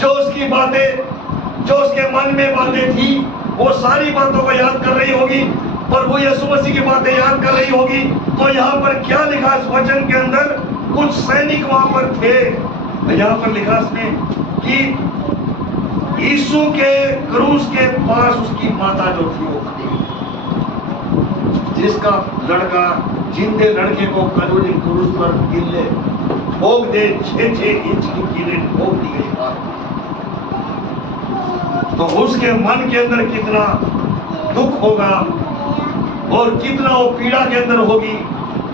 जो उसकी बातें, जो उसके मन में बातें थी, वो सारी बातों को याद कर रही होगी, प्रभु यीशु मसीह की बातें याद कर रही होगी। तो यहाँ पर क्या लिखा इस वचन के अंदर? कुछ सैनिक वहां पर थे। यहाँ पर लिखा इसमें कि यीशु के क्रूस के पास उसकी माता जो थी वो खड़ी, जिसका लड़का, जिंदे लड़के को कलवरी क्रूस पर कीले ठोक दे, 6-6 इंच की कीले ठोक दी गई बात। तो उसके मन के अंदर कितना दुख होगा और कितना वो पीड़ा के अंदर होगी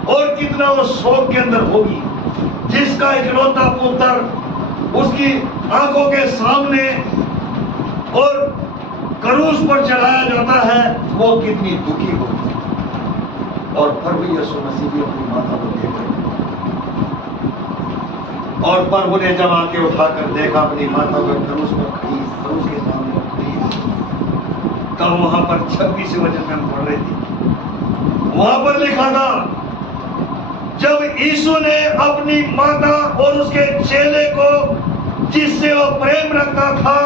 और कितना वो शोक के अंदर होगी, जिसका इकलौता पुत्र उसकी आंखों के सामने और क्रूस पर चढ़ाया जाता है, वो कितनी दुखी होगी। और प्रभु यीशु मसीह भी अपनी माता को देख रहे, और प्रभु ने जब आंखें उठाकर देखा अपनी माता को क्रूस पर खड़ी, क्रूस के सामने खड़ी, तब वहां पर 26 वचन में हम पढ़ रहे थे, वहां पर लिखा था, जब यीशु ने अपनी माता और उसके चेले को, जिससे वो प्रेम रखता था,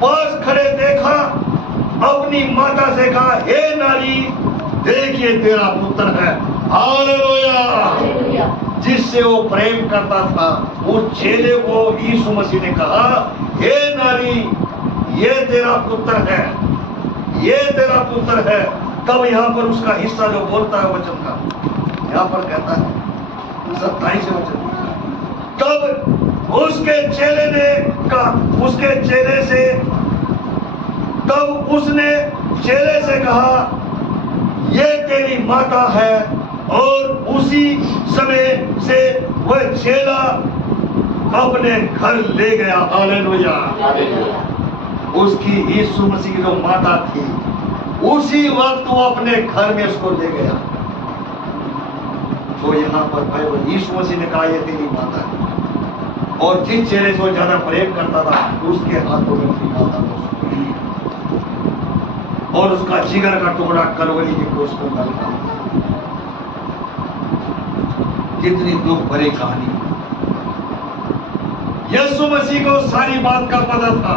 पास खड़े देखा, अपनी माता से कहा, हे नारी, देखिए तेरा पुत्र है। हालेलुया। जिससे वो प्रेम करता था, उस चेले को यीशु मसीह ने कहा, हे नारी, ये तेरा पुत्र है, ये तेरा पुत्र है। तब यहाँ पर उसका हिस्सा जो बोलता है वचन का, यहाँ पर कहता है 27 वचन, तब उसके चेले ने कहा, उसके चेले से, तब उसने चेले से कहा, ये तेरी माता है। और उसी समय से वह चेला अपने घर ले गया। हालेलुया। उसकी यीशु मसीह की जो माता थी, उसी वक्त वो अपने घर में उसको ले गया। तो यहाँ पर बाइबल यीशु मसीह ने कहा, ये तेरी माता है। और जिस चेले से वो ज्यादा प्रेम करता था, उसके हाथों में उसकी माता को और उसका जिगर का टुकड़ा कलवरी के क्रूस पर लटका। कितनी दुख भरी कहानी। यीशु मसीह को सारी बात का पता था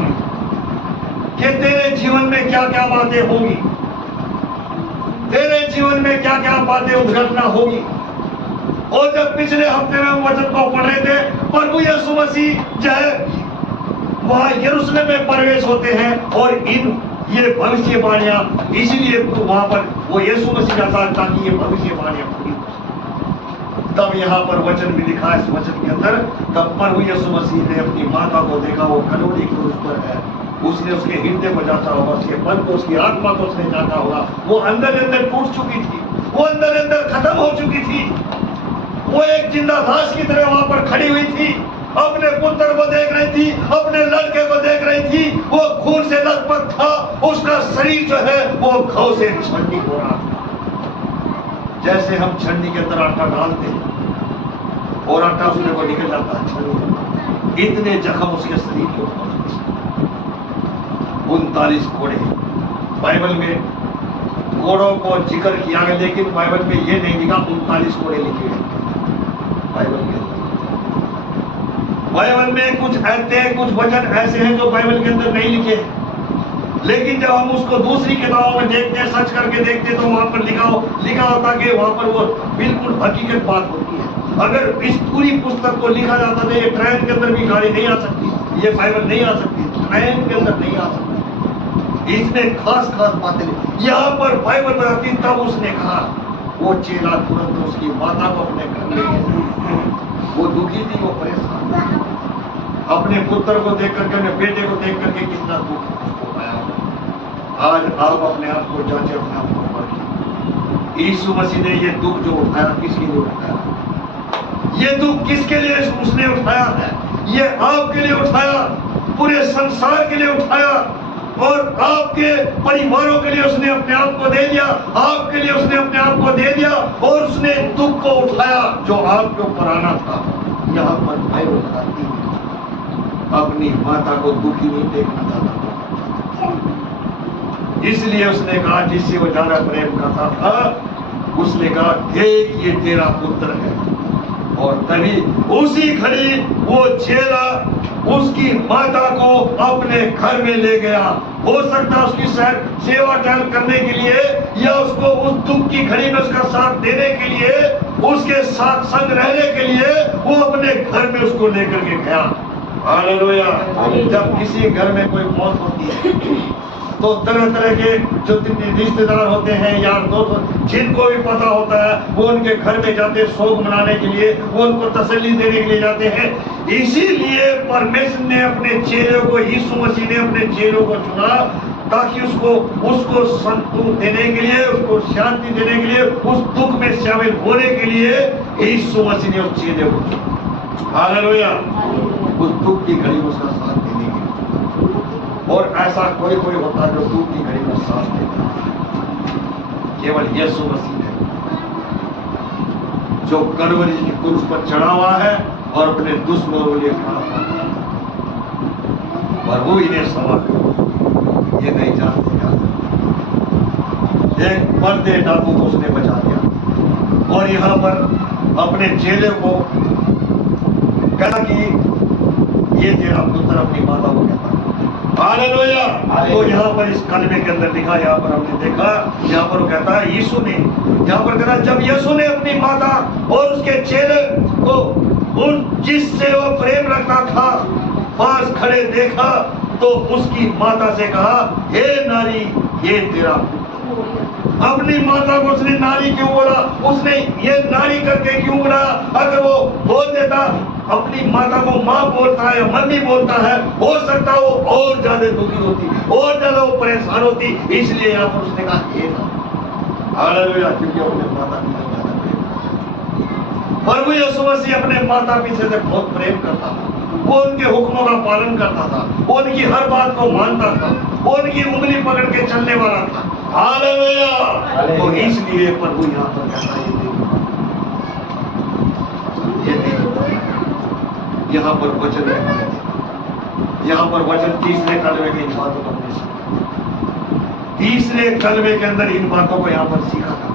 कि तेरे जीवन में क्या क्या बातें होगी, तेरे जीवन में क्या क्या बातें उद्घटना होगी। और जब पिछले हफ्ते में हम वचन को पढ़ रहे थे, प्रभु यीशु मसीह जो है वहां यरूशलेम में प्रवेश होते हैं और ये भविष्यवाणियां, इसीलिए वहां पर वो यीशु मसीह जाता है ताकि ये भविष्यवाणियां पूरी हो। तब यहाँ पर वचन भी लिखा है, इस वचन के अंदर, तब प्रभु यीशु मसीह ने अपनी माता को देखा, वो कलवरी क्रूस पर है। उसने उसके हृदय को जांचा होगा, उसके मन को, उसकी आत्मा को उसने जांचा होगा। वो अंदर अंदर टूट चुकी थी, वो अंदर अंदर खत्म हो चुकी थी। वो एक जिंदा लाश की तरह वहां पर खड़ी हुई थी, अपने पुत्र को देख रही थी, अपने लड़के को देख रही थी। वो खून से लथपथ था, उसका शरीर जो है वो घाव से छन्नी हो रहा था। जैसे हम छन्नी के अंदर आटा डालते हैं और आटा उसमें को निकल जाता है छन्नी, इतने जख्म उसके शरीर के ऊपर। 39 कोड़े बाइबल में घोड़ों को जिक्र किया है, लेकिन बाइबल में ये नहीं लिखा 39 घोड़े लिखे हैं बाइबल के अंदर। बाइबल में कुछ ऐसे कुछ वचन ऐसे हैं जो बाइबल के अंदर नहीं लिखे हैं, लेकिन जब हम उसको दूसरी किताबों में देखते हैं, सर्च करके देखते हैं, तो वहां पर लिखा होता कि वहां पर वो बिल्कुल हकीकत बात होती है। अगर इस पूरी पुस्तक को लिखा जाता तो ये ट्रेन के अंदर भी गाड़ी नहीं आ सकती, ये बाइबल नहीं आ सकती, ट्रेन के अंदर नहीं आ सकती। इसमें खास बातें यहाँ पर बाइबल बताती, तब उसने कहा, वो चेला तुरंत उसकी माता को अपने घर ले गया। वो दुखी थी, वो परेशान, अपने पुत्र को देख करके, अपने बेटे को देख करके कितना दुख उसको आया। आज आप अपने आप को जांचे, अपने आप को परखिए। यीशु मसीह ने ये दुख जो उठाया, किसके लिए उठाया? ये दुख किसके लिए उसने उठाया है? ये आपके लिए उठाया, पूरे संसार के लिए उठाया, और आपके परिवारों के लिए उसने अपने आप को दे दिया, आपके लिए उसने अपने आप को दे दिया, और उसने दुख को उठाया जो आपके ऊपर आना था। यहाँ पर बाइबल बताती है, अपनी माता को दुखी नहीं देखना चाहता, इसलिए उसने कहा, जिससे वो ज्यादा प्रेम करता था, उसने कहा, देख ये तेरा पुत्र है। और तभी उसी घड़ी वो चेला उसकी माता को अपने घर में ले गया। हो सकता है उसकी सेवा टहल करने के लिए, या उसको उस दुख की घड़ी में उसका साथ देने के लिए, उसके साथ संग रहने के लिए वो अपने घर में उसको लेकर के गया। हालेलुया। जब किसी घर में कोई मौत होती है तो तरह तरह के जो रिश्तेदार होते हैं, यार दोस्त, जिनको भी पता होता है, वो उनके घर में जाते हैं शोक मनाने के लिए, वो उनको तसल्ली देने के लिए जाते हैं। इसीलिए परमेश्वर ने अपने चेलों को, यीशु मसीह ने अपने चेलों को चुना, ताकि उसको संतुलन देने के लिए, उसको शांति देने के लिए, उस दुख में शामिल होने के लिए यीशु मसीह ने उस चेले को चुना। हालेलुया। उस दुख की घड़ी में उसका साथ देने के लिए। और ऐसा कोई होता है जो दुख की घड़ी में साथ देता है, केवल यीशु मसीह है, जो कलवरी की क्रूस पर चढ़ा हुआ है और अपने दुश्मनों के लिए खड़ा था। और वो इन्हें सवाल ये नहीं जानते क्या, एक मरते डाकू को उसने बचा दिया, और यहाँ पर अपने चेले को कहा कि ये तेरा पुत्र, अपनी माता को कहता है। हालेलुया। तो यहाँ पर इस कलमे के अंदर लिखा, यहाँ पर हमने देखा, यहाँ पर वो कहता है यीशु ने, यहाँ पर कहता है, जब यीशु ने अपनी माता और उसके चेले को उन जिससे वो प्रेम रखता था पास खड़े देखा, तो उसकी माता से कहा, हे नारी, ये तेरा। अपनी माता को उसने नारी क्यों बोला? उसने ये नारी करके क्यों बोला? अगर वो बोल देता, अपनी माता को माँ बोलता है, मम्मी बोलता है, हो सकता वो और ज्यादा दुखी होती, और ज्यादा वो परेशान होती। इसलिए यहाँ पर उसने कहा, हे नारी। हालेलुया। क्योंकि अपने माता पिता से ज्यादा प्रेम, प्रभु यीशु मसीह अपने माता पिता से बहुत प्रेम करता था। वो उनके हुक्मों का पालन करता था, वो उनकी हर बात को मानता था, वो उनकी उंगली पकड़ के चलने वाला था। हालेलुया। तो इसलिए प्रभु यहाँ पर कहता है, ये यहाँ पर वचन है, यहाँ पर वचन तीसरे कलमे के इन बातों को तीसरे कलमे के अंदर इन बातों को यहाँ पर सीखा था।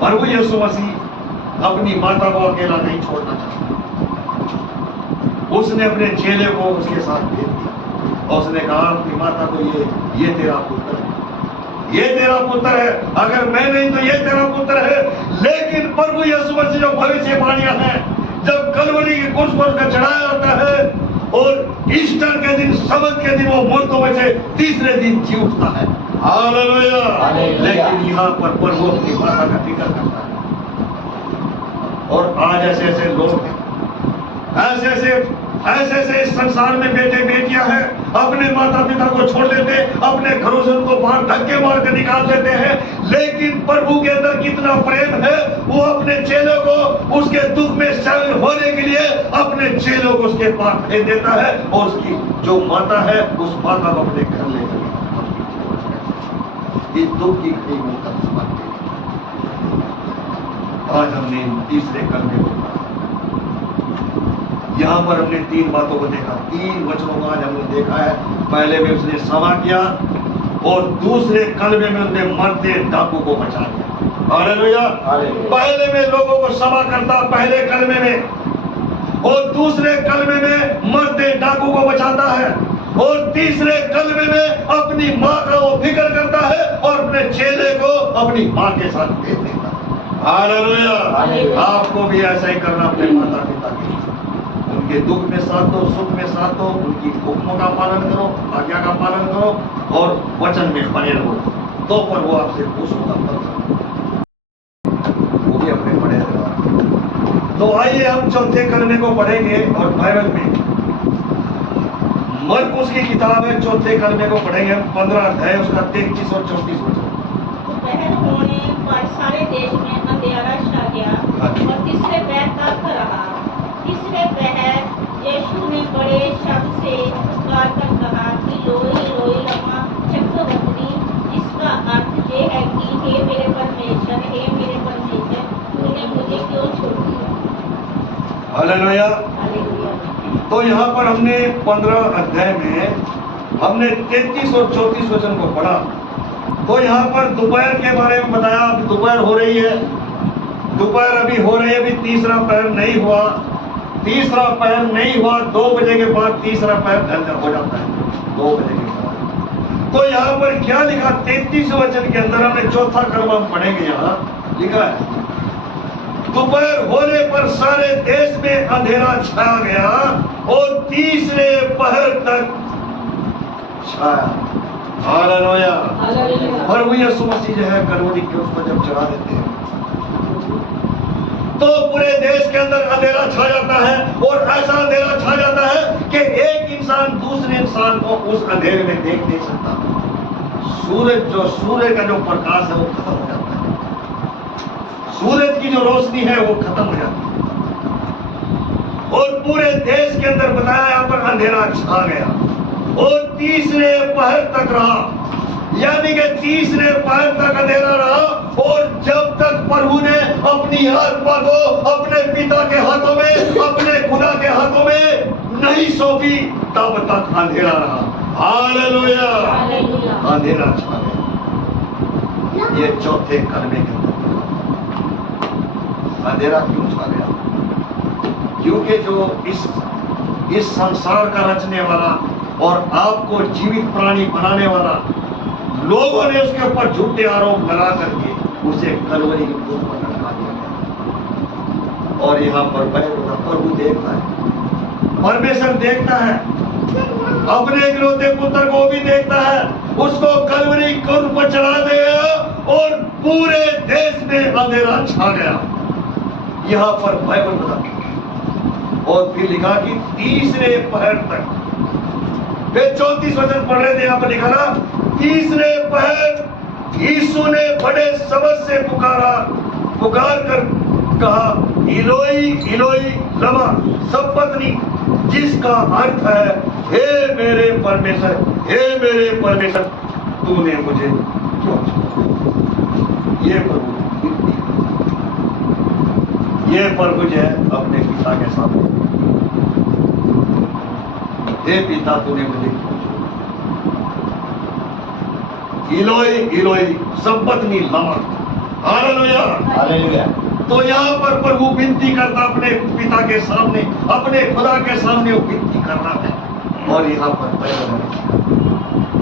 प्रभु यीशु मसीह अपनी माता को अकेला नहीं छोड़ना चाहता, उसने अपने चेले को उसके साथ भेज दिया, और उसने कहा अपनी माता को, ये तेरा पुत्र है, ये तेरा पुत्र है, अगर मैं नहीं तो ये तेरा पुत्र है। लेकिन प्रभु यीशु मसीह जो भविष्यवाणियां हैं, जब कलवरी की क्रूस पर उसका चढ़ाया होता है, और ईस्टर के दिन, सबत के दिन वो मुर्दों में से तीसरे दिन जी उठता है। हालेलुया। लेकिन यहाँ पर प्रभु अपनी माता का जिक्र करता है। और आज ऐसे लोग हैं, ऐसे इस संसार में बेटे बेटियां हैं, अपने माता पिता को छोड़ देते, अपने घरों से उनको बाहर धक्के मार कर निकाल देते हैं। लेकिन प्रभु के अंदर कितना प्रेम है, वो अपने चेलों को उसके दुख में शामिल होने के लिए अपने चेलों को उसके पास भेज देता है, और उसकी जो माता है उस माता को अपने घर ले जाता है। इस दुख की घड़ी में आज हमने तीसरे कलमे को, यहाँ पर हमने 3 बातों को देखा, 3 वचनों को आज हमने देखा है। पहले में उसने क्षमा किया, और दूसरे कलमे में उसने मरते डाकू को बचा लिया। हालेलुया। पहले में लोगों को क्षमा करता, पहले कलमे में, और दूसरे कलमे में मरते डाकू को बचाता है, और तीसरे कलमे में अपनी माँ का वो फिक्र करता है और अपने चेले को अपनी माँ के साथ भेज देता है। हालेलुया। आपको भी ऐसा ही करना अपने माता पिता के, उनके दुख में साथ दो, सुख में साथ दो, उनकी हुक्मों का पालन करो, आज्ञा का पालन करो और वचन में बने रहो, तो पर वो आपसे खुश होगा, वो भी अपने बड़े रहेगा। तो आइए हम चौथे कलमे को पढ़ेंगे और बाइबल में मरकुस की किताब है, चौथे कलमे को पढ़ेंगे हम, 15 अध्याय उसका 33 और 34 वचन। दोपहर होने पर सारे देश में अंधेरा छा गया और तीसरे पहर तक रहा। तीसरे पहर यीशु ने बड़े शब्द से पुकार कर कहा कि लोई लोई लमा शब्दवंती, जिसका अर्थ ये है कि हे मेरे परमेश्वर तूने मुझे क्यों छोड़ दिया। हालेलुया। हालेलुया। तो यहाँ पर हमने 15 अध्याय में हमने 33 और 34 वचन को पढ़ा। तो यहाँ पर दोपहर के बारे में बताया, अभी दोपहर हो रही है, दोपहर अभी हो रही है, अभी तीसरा पहर नहीं हुआ, तीसरा पहर नहीं हुआ, 2 बजे के बाद तीसरा पहर ढल हो जाता है, 2 बजे के बाद। तो यहाँ पर क्या लिखा 33 वचन के अंदर, हमने चौथा कलमा हम पढ़ेंगे। यहाँ लिखा है दोपहर होने पर सारे देश में अंधेरा छा गया और तीसरे पहर तक छाया। हालेलुया। प्रभु यीशु मसीह जो है कलवरी के उसको जब चढ़ा देते हैं तो पूरे देश के अंदर अंधेरा छा जाता है, और ऐसा अंधेरा छा जाता है कि एक इंसान दूसरे इंसान को उस अंधेरे में देख नहीं सकता। सूर्य का जो प्रकाश है वो खत्म हो जाता है, सूरज की जो रोशनी है वो खत्म हो जाती है, और पूरे देश के अंदर बताया यहाँ पर अंधेरा छा गया और तीसरे पहर तक रहा, यानी कि तीसरे पहर तक अंधेरा रहा। और जब तक प्रभु ने अपनी आत्मा को अपने पिता के हाथों में, अपने खुदा के हाथों में नहीं सौंपी, तब तक अंधेरा रहा। हालेलुया। अंधेरा छा गया। ये चौथे कलमे के अंदर अंधेरा क्यों छा गया? क्योंकि जो इस संसार का रचने वाला और आपको जीवित प्राणी बनाने वाला, लोगों ने उसके ऊपर झूठे आरोप लगा करके उसे कलवरी के ऊपर लटका दिया गया। और यहाँ पर प्रभु देखता है, परमेश्वर देखता है, अपने इकलौते पुत्र को भी देखता है, उसको कलवरी के ऊपर चढ़ा देगा और पूरे देश में अंधेरा छा गया। यहाँ पर बाइबल बताती है, और फिर लिखा कि तीसरे पहर तक, वे 34 वचन पढ़ रहे थे, यहाँ पर लिखा ना, तीसरे पहर यीशु ने बड़े शब्द से पुकार कर कहा इलोई इलोई लमा शब्दवंती, जिसका अर्थ है हे मेरे परमेश्वर तूने मुझे क्यों छोड़ा। ये प्रभु जो है अपने पिता के सामने, हे पिता तूने मुझे क्यों छोड़ा। इलोई इलोई शब्दवंती लमा। हालेलुया। हालेलुया। तो यहाँ पर प्रभु विनती करता अपने पिता के सामने, अपने खुदा के सामने वो विनती करना है। और यहाँ पर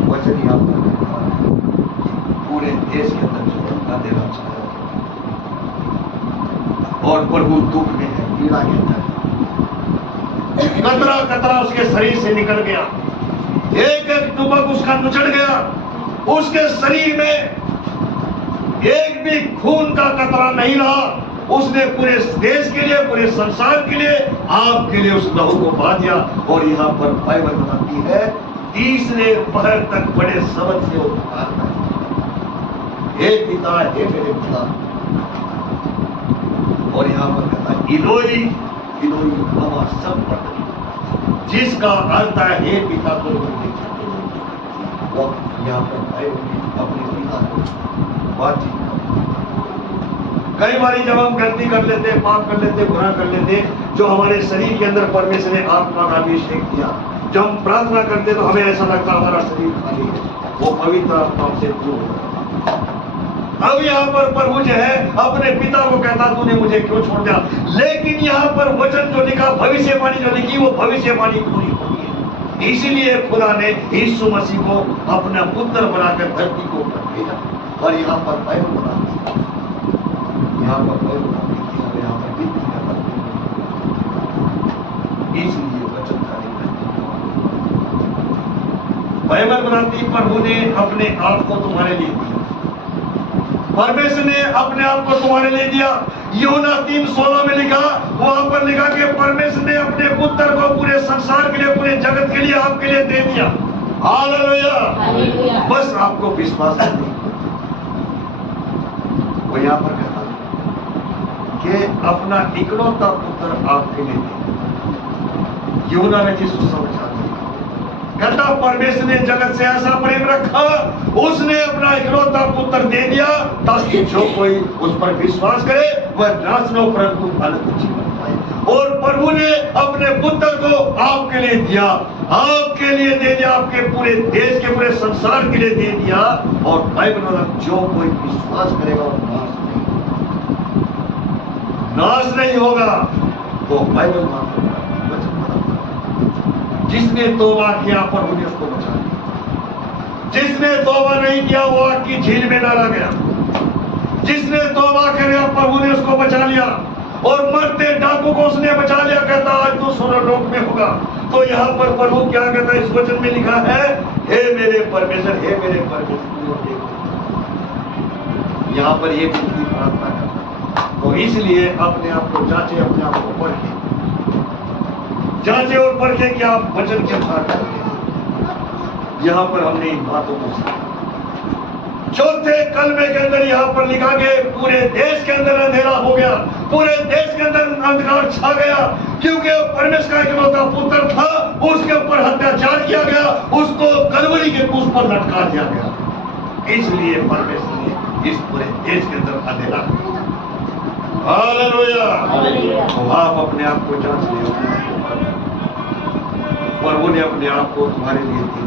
वचन यहाँ पर पूरे देश के अंदर जो अंधेरा छाया और प्रभु दुख में है, पीड़ा के अंदर, कतरा कतरा उसके शरीर से निकल गया, एक एक टुकड़ा उसका नुचड़ गया, उसके शरीर में एक भी खून का कतरा नहीं रहा। उसने पूरे देश के लिए, पूरे संसार के लिए, आपके लिए उस लहू को बहा दिया। और यहाँ पर बाइबल बताती है तीसरे पहर तक बड़े शब्द से वो पुकारता है, हे पिता हे मेरे पिता। और यहाँ पर कहता है इलोई इलोई लमा शब्दवंती, जिसका अर्थ है हे पिता को। यहाँ पर अपने पिता को बातचीत। कई बार जब हम गलती कर लेते, पाप कर लेते, गुनाह कर लेते, जो हमारे शरीर के अंदर परमेश्वर ने आत्मा का अभिषेक किया, जब हम प्रार्थना करते तो हमें ऐसा लगता हमारा शरीर खाली है, वो पवित्र आत्मा से दूर हो जाता। अब यहाँ पर प्रभु जो है अपने पिता को कहता तूने मुझे क्यों छोड़ दिया, लेकिन यहाँ पर वचन जो लिखा, भविष्यवाणी जो लिखी, वो भविष्यवाणी पूरी होती है। इसीलिए खुदा ने यीशु मसीह को अपना पुत्र बनाकर धरती को ऊपर भेजा। और यहाँ पर बाइबल बना, यहाँ पर बाइबल बना, यहाँ पर गिनती का बात, इसलिए वचन का बाइबल बनाती प्रभु ने अपने आप को तुम्हारे लिए दिया, परमेश्वर ने अपने आप को तुम्हारे लिए दिया। यूहन्ना 3:16 में लिखा, वहां पर लिखा कि परमेश्वर ने अपने पुत्र को पूरे संसार के लिए, पूरे जगत के लिए, आपके लिए दे दिया। हालेलुया। बस आपको विश्वास नहीं, वो यहाँ पर कहता कि अपना इकलौता पुत्र आपके लिए दे। यूहन्ना ने जिस सुसमाचार कहता, परमेश्वर ने जगत से ऐसा प्रेम रखा, उसने अपना इकलौता पुत्र दे दिया, ताकि जो कोई उस पर विश्वास करे वह नाश न हो परंतु अनंत जीवन पाए। और प्रभु ने अपने पुत्र को आपके लिए दिया, आपके लिए दे दिया, आपके पूरे देश के, पूरे संसार के लिए दे दिया। और बाइबल में जो कोई विश्वास करेगा वो नाश नहीं होगा। तो बाइबल जिसने तौबा किया प्रभु ने उसको बचा लिया, जिसने तौबा नहीं किया वो आग की झील में डाला गया, जिसने तौबा किया प्रभु ने उसको बचा लिया। और मरते डाकू को उसने बचा लिया, कहता आज तो स्वर्गलोक में होगा। तो यहाँ पर प्रभु क्या कहता है, इस वचन में लिखा है, हे मेरे परमेश्वर, हे मेरे परमेश्वर। यहाँ पर ये विनती प्रार्थना करता, तो इसलिए अपने आप को जांचे, अपने आप को परखें, जांचे और परखें कि आप वचन के अनुसार करते हैं। यहाँ पर हमने इन बातों को सीखा। चौथे कलमे के अंदर यहाँ पर लिखा कि पूरे देश के अंदर अंधेरा हो गया, पूरे देश के अंदर अंधकार छा गया, क्योंकि परमेश्वर का इकलौता पुत्र था, उसके ऊपर अत्याचार किया गया, उसको कलवरी के क्रूस पर लटका दिया गया। इसलिए परमेश्वर ने इस पूरे देश के अंदर अंधेरा किया। हालेलुया। तो आप अपने आप को जांच लें, प्रभु ने अपने आप को तुम्हारे लिए दिया,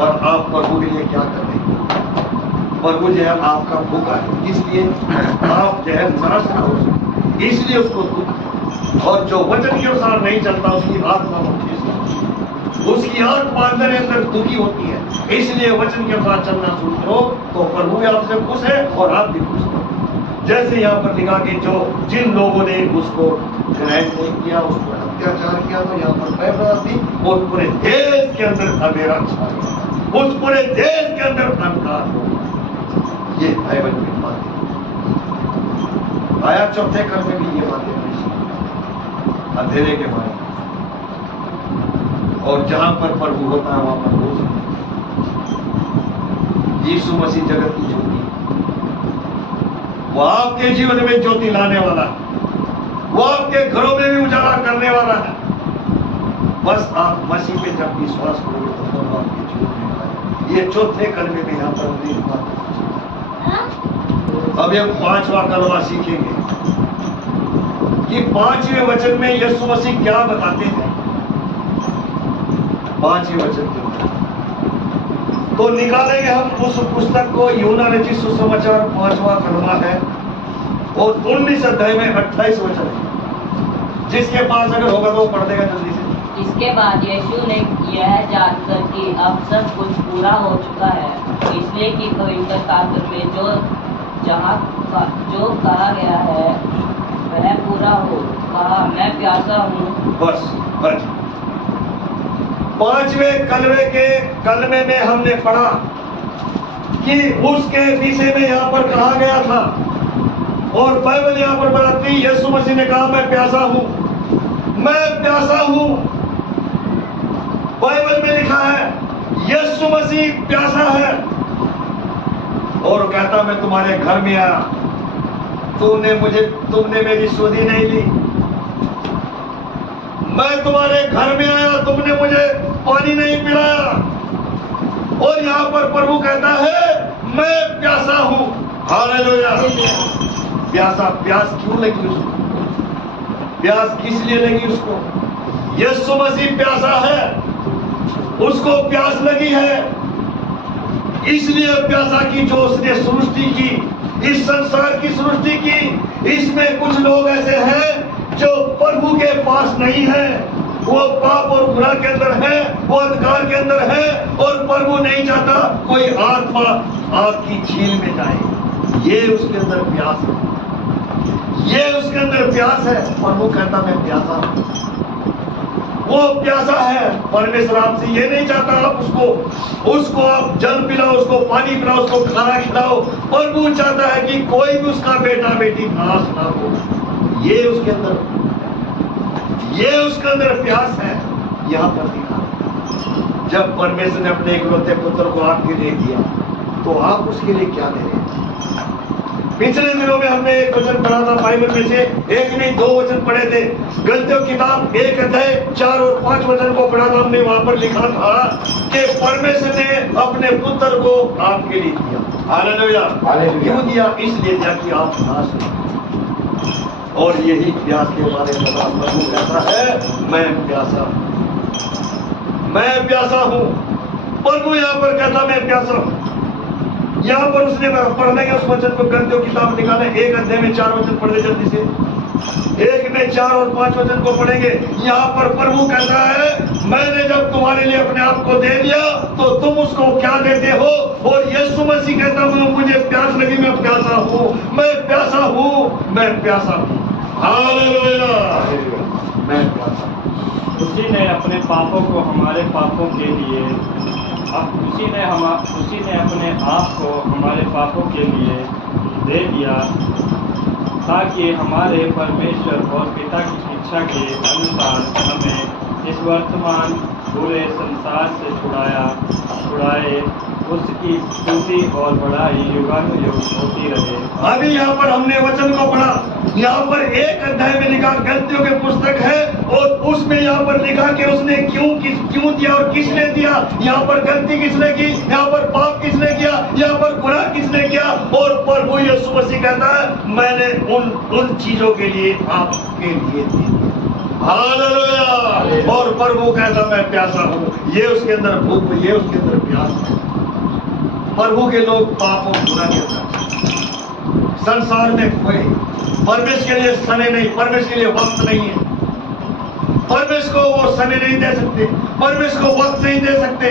और आप प्रभु के लिए क्या कर रहे हैं? प्रभु जो है आपका भूखा है, इसलिए आप जो है नाश ना हो, इसलिए उसको दुख। और जो वचन के अनुसार नहीं चलता उसकी आत्मा उसकी आत्मा अंदर अंदर दुखी होती है। इसलिए वचन के अनुसार चलना शुरू करो तो प्रभु भी आपसे खुश है और आप भी खुश हो। जैसे यहाँ पर लिखा कि जो जिन लोगों ने उसको ग्रहण नहीं किया, उस पर अत्याचार किया, तो यहाँ पर बाइबल थी, और पूरे देश के अंदर अंधेरा छा गया, उस पूरे देश के अंदर अंधकार हो। ये बाइबल की बात आया। चौथे कर में भी ये बातें अंधेरे के बारे में, और जहां पर प्रभु होता है वहां पर रोज यीशु मसीह जगत की ज्योति, वो आपके जीवन में ज्योति लाने वाला है, वो आपके घरों में भी उजाला करने वाला है। बस आप मसीह पे जब विश्वास करोगे तो सब आपके जीवन में आए। ये चौथे कलमे में यहाँ पर अब हम पांचवा कलमा सीखेंगे कि पांचवें वचन में यीशु मसीह क्या बताते हैं। पांचवें वचन तो निकालेंगे हम उस पुस्तक को, यूहन्ना रचित सुसमाचार 5वां कलमा है और 19 अध्याय में 28 वचन है। जिसके पास अगर होगा तो पढ़ देगा जल्दी से। इसके बाद यीशु ने यह जानकर कि अब सब कुछ पूरा हो चुका है, इसलिए कि पवित्र शास्त्र में जो कहा गया है वह पूरा हो, कहा मैं प्यासा हूँ। बस पांचवें कलमे में हमने पढ़ा कि उसके विषय में यहाँ पर कहा गया था, और बाइबल यहाँ पर बताती यीशु मसीह ने कहा मैं प्यासा हूँ, मैं प्यासा हूँ। बाइबल में लिखा है यीशु मसीह प्यासा है, और कहता मैं तुम्हारे घर में आया, तुमने मेरी सुधि नहीं ली। मैं तुम्हारे घर में आया, तुमने मुझे पानी नहीं पिलाया। और यहाँ पर प्रभु कहता है मैं प्यासा हूँ। हालेलुया। प्यास क्यों लगी उसको? प्यास किस लिए लगी उसको? यीशु मसीह प्यासा है, उसको प्यास लगी है, इसलिए प्यासा की जो उसने सृष्टि की, इस संसार की सृष्टि की। इसमें कुछ लोग ऐसे हैं जो प्रभु के पास नहीं है, वो पाप और बुरा के अंदर है, वो अंधकार के अंदर है, और प्रभु नहीं चाहता कोई आत्मा आपकी झील में जाए। ये उसके अंदर प्यास है, ये उसके अंदर प्यास है। प्रभु कहता मैं प्यासा हूं, वो प्यासा है। परमेश्वर आपसे ये नहीं चाहता आप उसको आप जल पिलाओ, उसको पानी पिलाओ, उसको खाना खिलाओ। प्रभु चाहता है कि कोई भी उसका बेटा बेटी नाश ना हो। ये उसके अंदर प्यास है। यहाँ पर लिखा, जब परमेश्वर ने अपने इकलौते पुत्र को आपके लिए दिया, तो आप उसके लिए क्या दे रहे हैं? पिछले दिनों में हमने एक वचन पढ़ा था बाइबल में से, एक नहीं 2 वचन पढ़े थे। गलतियों किताब 1 अध्याय 4 और 5 वचन को पढ़ा था हमने। वहां पर लिखा था कि परमेश्वर ने अपने पुत्र को आपके लिए दिया। हालेलुया। क्यों दिया? इसलिए दिया कि आप नाश नहीं। और यही प्यास के बारे में प्रभु कहता है मैं प्यासा हूं। प्रभु यहाँ पर कहता मैं प्यासा हूं। यहाँ पर उसने पढ़ने के उस वचन को गलतियों किताब निकाले 1 अध्याय में 4 वचन पढ़ ले जल्दी से। 1 में 4 और 5 वचन को पढ़ेंगे। यहाँ पर प्रभु कहता है मैंने जब तुम्हारे लिए अपने आप को दे दिया तो तुम उसको क्या देते हो? और यीशु मसीह कहता मुझे प्यास लगी, मैं प्यासा हूँ, मैं प्यासा हूँ, मैं प्यासा हूँ। हालेलुया, मैं प्यासा हूँ। उसी ने अपने पापों को हमारे पापों के लिए, उसी ने अपने आप को हमारे पापों के लिए दे दिया, ताकि हमारे परमेश्वर और पिता की इच्छा के अनुसार हमें इस वर्तमान बुरे संसार से छुड़ाए। उसकी स्तुति और बड़ाई युगानुयुग होती रहे। अभी यहाँ पर हमने वचन को पढ़ा। यहाँ पर 1 अध्याय में लिखा गलतियों के पुस्तक है, और उसमें यहाँ पर लिखा कि उसने क्यों दिया और किसने दिया। यहाँ पर गलती किसने की, यहाँ पर पाप किसने किया, यहाँ पर गुनाह किसने किया। और प्रभु यीशु मसीह कहता है मैंने उन चीजों के लिए आपके लिए दी। हालेलुया। और प्रभु कहता मैं प्यासा हूँ। ये उसके अंदर भूख, ये उसके अंदर प्यास है। प्रभु के लोग पाप और गुनाह के अंदर संसार में खोए। परमेश्वर के लिए समय नहीं, परमेश्वर के लिए वक्त नहीं है। परमेश्वर को वो समय नहीं दे सकते, परमेश्वर को वक्त नहीं दे सकते।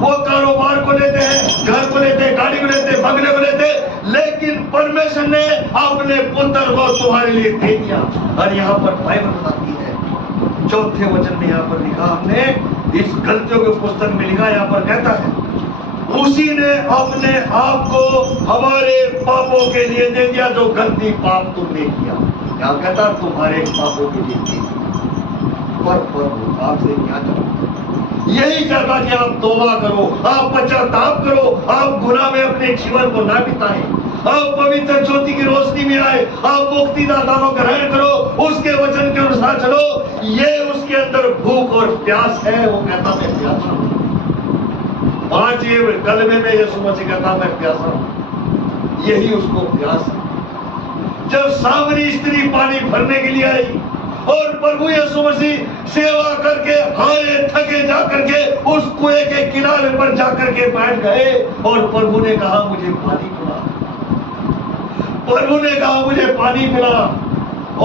वो कारोबार को लेते हैं, घर को लेते हैं, गाड़ी को लेते हैं, बंगले को लेते हैं, लेकिन परमेश्वर ने अपने पुत्र को तुम्हारे लिए दे दिया। और यहाँ पर बाइबल बताती है 4थे वचन में यहाँ पर लिखा, हमने इस गलतियों के पुस्तक में लिखा, यहाँ पर कहता है उसी ने अपने आप को हमारे पापों के लिए दे दिया। जो गलती पाप तुमने किया, क्या कहता तुम्हारे पापों के लिए दे दिया। पर आपसे क्या चाहता? यही चाहता कि आप तौबा करो, आप पश्चाताप करो, आप गुनाह में अपने जीवन को ना बिताएं, आप पवित्र ज्योति की रोशनी में आए, आप मुक्तिदाता को ग्रहण करो, उसके वचन के अनुसार चलो। ये उसके अंदर भूख और प्यास है। वो कहता मैं प्यासा हूं। 5 कलमे में यीशु मसीह कहता मैं प्यासा हूं। यही उसको प्यास है। जब सामरी स्त्री पानी भरने के लिए आई और प्रभु यीशु मसीह सेवा करके हारे थके जा करके उस कुएं के किनारे पर जाकर के बैठ गए, और प्रभु ने कहा मुझे पानी पिला। प्रभु ने कहा मुझे पानी पिला।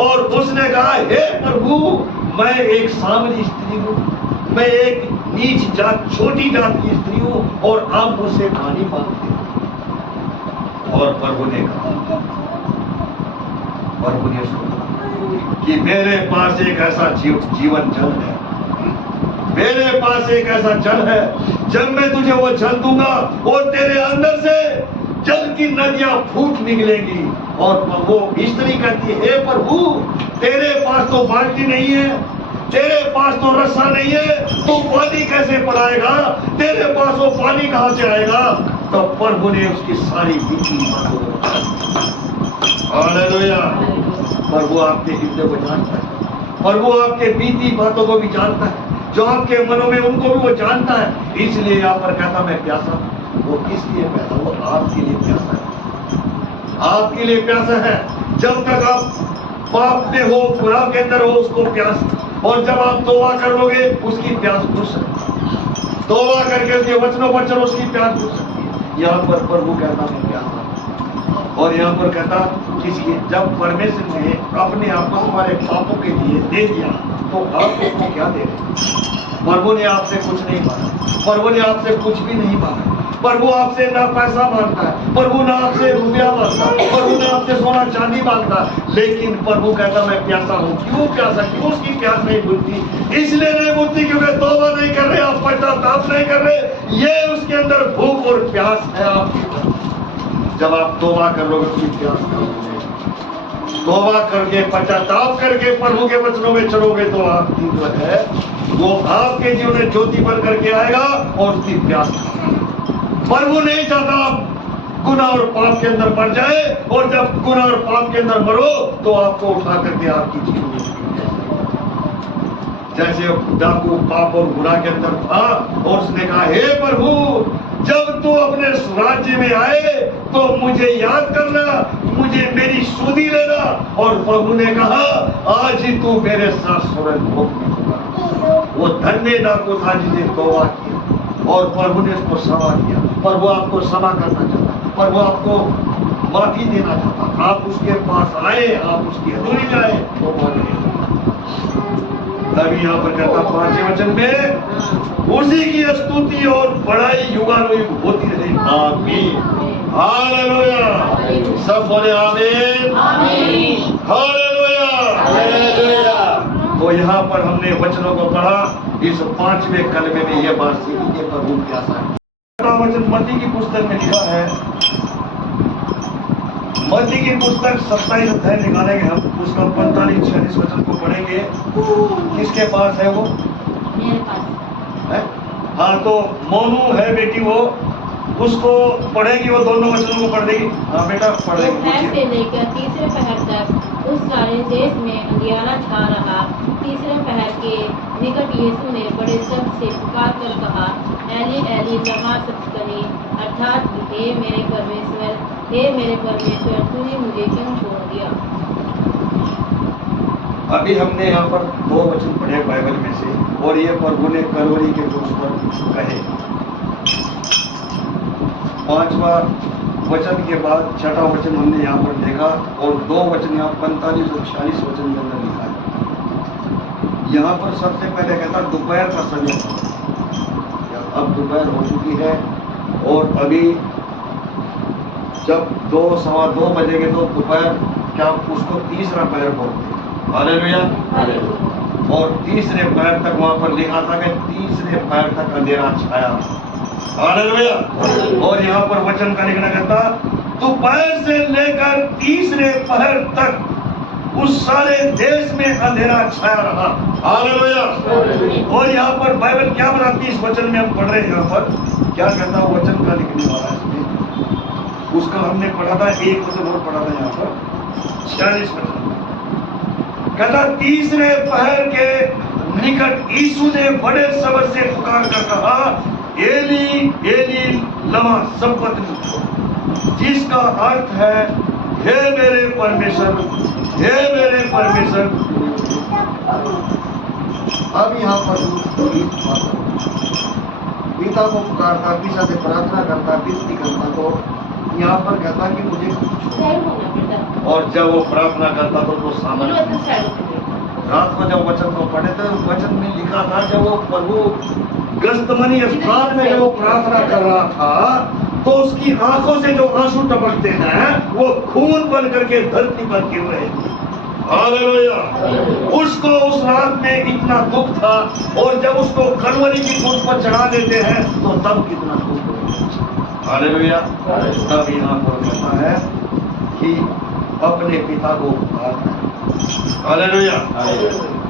और उसने कहा हे प्रभु मैं एक सामरी स्त्री हूं, मैं एक नीच जात, छोटी जात की स्त्री हूं, और आप मुझसे पानी मांगते हैं। और प्रभु ने कहा, प्रभु ने सुना कि मेरे पास एक ऐसा जीवन जल है, मेरे पास एक ऐसा जल है, जब मैं तुझे वो जल दूंगा और तेरे अंदर से जल की नदियां फूट निकलेगी। और वो स्त्री कहती है हे प्रभु तेरे पास तो बाल्टी नहीं है, तेरे पास तो रस्सा नहीं है, तू पानी कैसे पड़ाएगा, तेरे पास वो पानी कहां से आएगा। तो प्रभु ने उसकी सारी बीती बातों को, हालेलुया, प्रभु आपके हृदय को जानता है, प्रभु आपके बीती बातों को भी जानता है, जो आपके मनों में उनको भी वो जानता है। इसलिए यहाँ पर कहता मैं प्यासा हूं। वो किस लिए प्यासा? वो आपके लिए प्यासा है, आपके लिए प्यासा है। जब तक आप पाप में हो, गुनाह के अंदर हो, उसको प्यास और जब आप तौबा कर लोगे उसकी प्यास बुझ सकती है। तौबा करके उसके वचनों पर चलो, उसकी प्यास बुझ सकती है। यहाँ पर प्रभु कहता मैं प्यासा, और यहाँ पर कहता किसी जब परमेश्वर ने अपने आप को तुम्हारे पापों के लिए दे दिया तो आप उसको क्या दे रहे? प्रभु ने आपसे कुछ नहीं मांगा, प्रभु ने आपसे कुछ भी नहीं मांगा। प्रभु आपसे ना पैसा मांगता है, प्रभु ना आपसे रुपया मांगता है, प्रभु ने आपसे सोना चांदी मांगता है, लेकिन प्रभु कहता मैं प्यासा हूँ। क्यों प्यासा? क्यों उसकी प्यास नहीं बुझती? इसलिए नहीं बुझती क्योंकि तौबा नहीं कर रहे, आप पश्चाताप नहीं कर रहे। ये उसके अंदर भूख और प्यास है आपकी। जब आप तौबा कर लोगे उसकी प्यास कम हो जाएगी। तौबा करके पश्चाताप करके प्रभु के वचनों में चलोगे तो आपकी जो है वो आपके जीवन में ज्योति बन करके आएगा और उसकी प्यास। प्रभु नहीं चाहता आप गुनाह और पाप के अंदर मर जाए, और जब गुनाह और पाप के अंदर मरो तो आपको उठा करके आपकी जीवन में जैसे डाकू पाप और गुनाह के अंदर था और उसने कहा हे प्रभु जब तू अपने राज्य में आए तो मुझे याद करना, मुझे मेरी सुधि लेना। और प्रभु ने कहा आज ही तू मेरे साथ स्वर्ग भोग में होगा। वो धन्य डाकू था जिसे तौबा किया और प्रभु ने उसको क्षमा किया। प्रभु आपको क्षमा करना चाहता, प्रभु आपको माफी देना चाहता। आप उसके पास आए, आप उसकी हजूरी जाए तो तभी यहाँ पर कहता 5वें वचन में उसी की स्तुति और बड़ाई युगानुयुग होती रहे। आमीन, हालेलुया। सब बोले आमीन, हालेलुया, हालेलुया। तो यहाँ पर हमने वचनों को पढ़ा, इस 5वें कलमे में यह बात सीखी कि प्रभु प्यासा है। वचन मत्ती की पुस्तक में लिखा है, मत्ती की पुस्तक 27 अध्याय निकालेंगे हम, उसका 45-46 वचन को पढ़ेंगे। किसके पास है वो? मेरे पास है? हाँ, तो मोनू है बेटी, वो उसको पढ़ेगी, वो दोनों वचनों को पढ़ देगी। हाँ बेटा पढ़ दोपहर से देगी। लेकर तीसरे पहर तक उस सारे देश में अंधियारा छा रहा। तीसरे पहर के निकट यीशु ने बड़े शब्द से पुकार कर कहा, एली एली लमा सबक्तनी, अर्थात हे मेरे परमेश्वर, तूने मुझे क्यों छोड़ दिया? अभी हमने यहाँ पर 2 वचन पढ़े बाइबल में से, और ये प्रभु ने कलवरी के क्रूस पर कहे। 5वां वचन के बाद 6वां वचन हमने यहाँ पर देखा, और 2 वचन यहाँ 45 और 46 वचन के अंदर लिखा है। यहाँ पर सबसे पहले कहता दोपहर का समय था। अब दोपहर हो चुकी है और अभी जब 2-2:15 बजेंगे तो दोपहर क्या उसको तीसरा पहर बोलते हैं। हालेलुया। और तीसरे पहर तक वहां पर लिखा था कि तीसरे पहर तक अंधेरा छाया। हालेलुया। और यहाँ पर वचन का लिखना कहता दोपहर से लेकर तीसरे पहर तक उस सारे देश में अंधेरा छाया रहा। हालेलुया। और यहाँ पर बाइबल क्या बताती है? इस वचन में हम पढ़ रहे हैं, यहाँ पर क्या कहता है वचन का लिखने वाला इसमें, उसका हमने पढ़ा था, एक वचन और पढ़ा था यहाँ पर 46 वचन। कहता तीसरे पहर के निकट यीशु ने बड़े शब्द से पुकार कर कहा, एली एली लमा सबक्तनी, जिसका अर्थ है हे मेरे परमेश्वर, हे मेरे परमेश्वर। अब यहाँ पर पिता को पुकारता, पिता से प्रार्थना करता, विनती करता, तो यहाँ पर कहता कि मुझे, और जब वो प्रार्थना करता तो वो सामने रात को जब वचन को पढ़े तो वचन में लिखा था जब वो प्रभु गस्तमनी स्थान में जब वो प्रार्थना कर रहा था तो उसकी आंखों से जो आंसू टपकते हैं वो खून बन करके धरती पर गिर रहे थे। हालेलुया। उसको उस रात में इतना दुख था, और जब उसको कलवरी की क्रूस पर चढ़ा देते हैं तो तब कितना दुख होता। हालेलुया। तब यहाँ पर कहता है कि अपने पिता को पुकारता है। हालेलुया।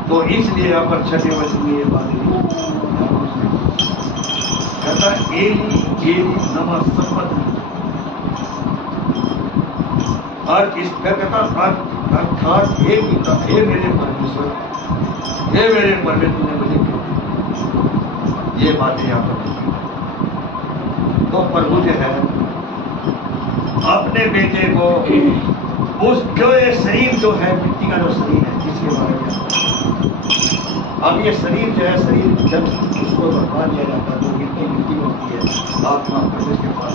तो इसलिए यहाँ पर 6वें वचन में ये बात कहता है एली एली लमा सबक्तनी, और इस कहता अर्थात हे पिता, हे मेरे परमेश्वर, हे मेरे परमेश्वर, तूने मुझे क्यों? ये बातें यहाँ पर तो प्रभु जो है अपने बेटे को उस जो ये शरीर जो है मिट्टी का जो शरीर है जिसके बारे में अब ये शरीर जो है, शरीर जब उसको बता दिया जाता है तो मिट्टी मिट्टी होती है, आत्मा प्रवेश के पास।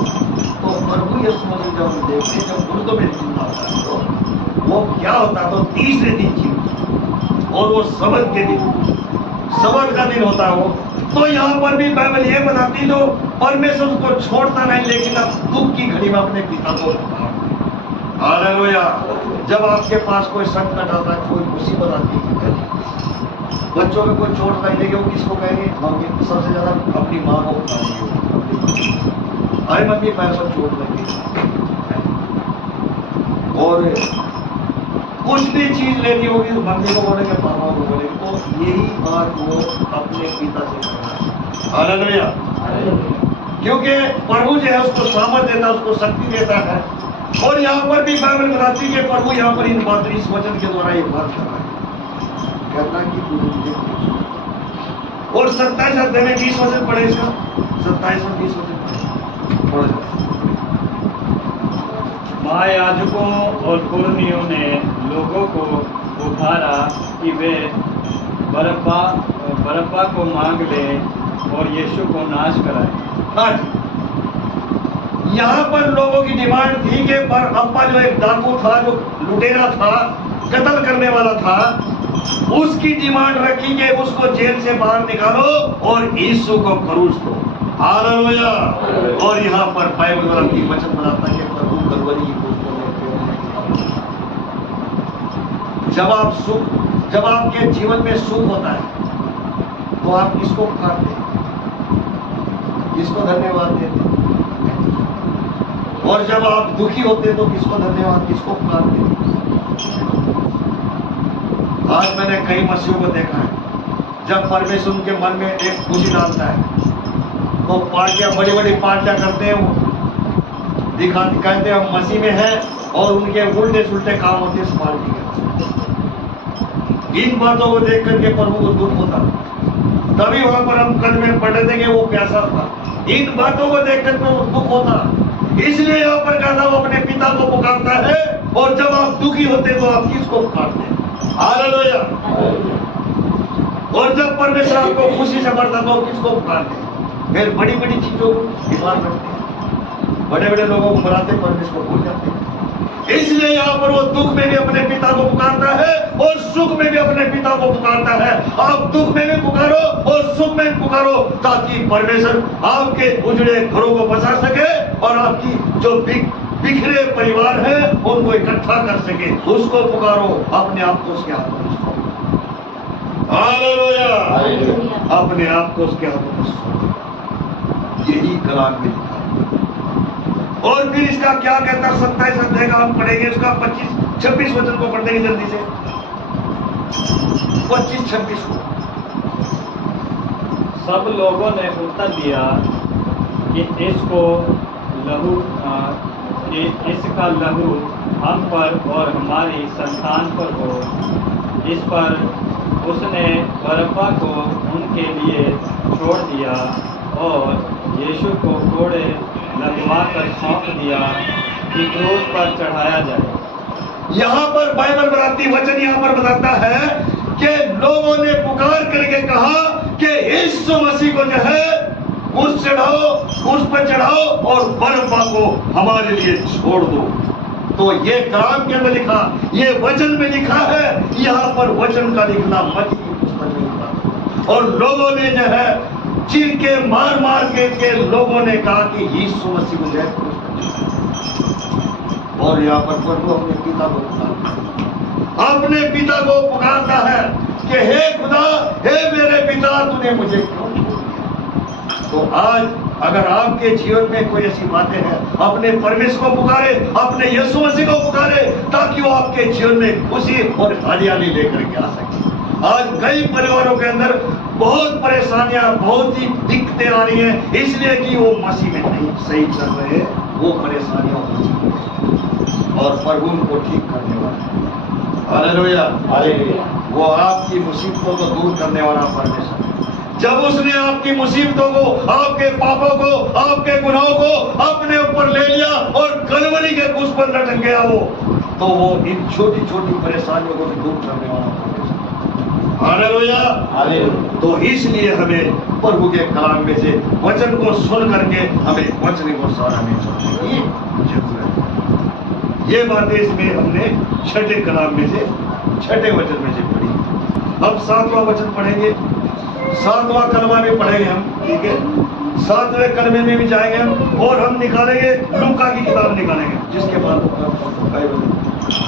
तो प्रभु यीशु मसीह जब हम देखते हैं, जब मुर्दों में जिंदा होता है तो वो क्या होता है, तो तीसरे दिन जीव, और वो सबत के दिन, सबत का दिन होता है वो। तो यहाँ पर भी बाइबल ये बताती जो परमेश्वर उसको छोड़ता नहीं, लेकिन अब दुख की घड़ी में अपने पिता को हालेलुया। जब आपके पास कोई संकट आता है, कोई मुसीबत आती है, बच्चों में कोई चोट लग जाएगी, वो किसको कहेंगे? मम्मी। सबसे ज्यादा अपनी माँ को बताएंगे, अरे मम्मी पैर पर चोट लगी। और कुछ भी चीज लेनी होगी तो मम्मी को बोलेंगे, पापा को बोलेंगे। तो यही बात वो अपने पिता से करना। हालेलुया। क्योंकि प्रभु जो है उसको सामर्थ देता है, उसको शक्ति देता है। और यहाँ पर भी बाइबल बताती है कि प्रभु यहाँ पर इन बात, इस वचन के द्वारा ये बात कर रहा है, कहता कि और 27 अध्याय में 20 वचन पढ़े इसका, 27 और 20 वचन पढ़े। महायाजकों और पुरनियों ने लोगों को उभारा कि वे बरअब्बा को मांग ले और यीशु को नाश कराए। यहाँ पर लोगों की डिमांड थी कि बरअब्बा जो एक डाकू था, जो लुटेरा था, कत्ल करने वाला था, उसकी डिमांड रखी कि उसको जेल से बाहर निकालो और यीशु को क्रूस दो। हालेलुया। और यहाँ पर बाइबल वाला की वचन बताता है कि प्रभु कलवरी की क्रूस को जब आपके जीवन में सुख होता है तो आप किसको पुकारते हैं? किसको धन्यवाद देते? और जब आप दुखी होते तो किसको धन्यवाद, किसको पुकारते? आज मैंने कई मसीहों को देखा है, जब परमेश्वर उनके मन में एक खुशी डालता है तो पार्टियां, बड़ी बड़ी पार्टियां करते हैं, वो कहते हैं हम मसीह में हैं, और उनके उल्टे सुलटे काम होते हैं इस पार्टी के। इन बातों को देख करके प्रभु को दुख होता। तभी वहां पर हम कल में पढ़ रहे थे कि वो प्यासा था। इन बातों को देख करके वो दुख होता, इसलिए यहाँ पर कहता वो अपने पिता को पुकारता है। और जब आप दुखी होते तो आप किसको पुकारते हैं? हालेलुया। और जब परमेश्वर आपको खुशी से भरता तो किसको पुकारते हैं? फिर बड़ी बड़ी चीजों को डिमांड करते हैं, बड़े बड़े लोगों को बुलाते, परमेश्वर को भूल जाते हैं। इसलिए यहाँ पर वो दुख में भी अपने पिता को पुकारता है और सुख में भी अपने पिता को पुकारता है। आप दुख में भी पुकारो और सुख में भी पुकारो, ताकि परमेश्वर आपके उजड़े घरों को बचा सके और आपकी जो बिखरे परिवार है उनको इकट्ठा कर सके। उसको पुकारो, अपने आप को उसके हाथों में सौंपो। हालेलुया। अपने आप को उसके हाथों में सौंपो। यही कलाम में लिखा है। और फिर इसका क्या कहता है? 27 अध्याय का हम पढ़ेंगे, उसका 25-26 वचन को पढ़ देंगे जल्दी से। 25-26 को। सब लोगों ने उत्तर दिया कि इसका लहू हम पर और हमारी संतान पर हो। इस पर उसने बरअब्बा को उनके लिए छोड़ दिया और यीशु को कोड़े लगवा कर सौंप दिया कि क्रूस पर चढ़ाया जाए। यहाँ पर बाइबल बताती, वचन यहाँ पर बताता है कि लोगों ने पुकार करके कहा कि यीशु मसीह को जो है क्रूस पर चढ़ाओ और बरअब्बा को हमारे लिए छोड़ दो। तो ये कलाम के अंदर लिखा, ये वचन में लिखा है। यहाँ पर वचन का लिखना मत्ती की पुस्तक में लिखा। और लोगों ने जो है चीर के मार के लोगों ने कहा कि यीशु मसीह को जो है क्रूस पर चढ़ाओ। और यहाँ पर प्रभु अपने पिता को पुकारता, अपने पिता को पुकारता है कि हे खुदा, हे मेरे पिता, तूने मुझे क्यों छोड़ दिया? तो आज अगर आपके जीवन में कोई ऐसी बातें हैं, अपने परमेश्वर को पुकारे, अपने यीशु मसीह को पुकारे, ताकि वो आपके जीवन में खुशी और हरियाली लेकर के आ सके। आज कई परिवारों के अंदर बहुत परेशानियां, बहुत ही दिक्कतें आ रही हैं, इसलिए कि वो मसीह में नहीं सही चल रहे, वो परेशानियां और प्रभु उनको ठीक करने वाला है। हालेलुया। वो आपकी मुसीबतों को दूर करने वाला परमेश्वर। जब उसने आपकी मुसीबतों को, आपके पापों को, आपके गुनाहों को अपने ऊपर ले लिया और कलवरी के क्रूस पर लटक गया वो, तो वो इन छोटी छोटी परेशानियों को भी दूर करने वाला परमेश्वर। हालेलुया। तो इसलिए हमें प्रभु के कलाम में से वचन को सुन करके हमें वचन को सारा में चलने की जरूरत है। ये बातें इसमें हमने छठे कलाम में से छठे वचन में से पढ़ी। अब 7वां वचन पढ़ेंगे, 7वां कलमा भी पढ़ेंगे हम, ठीक है। 7वें कलमे में भी जाएंगे हम और हम निकालेंगे लूका की किताब निकालेंगे, जिसके बाद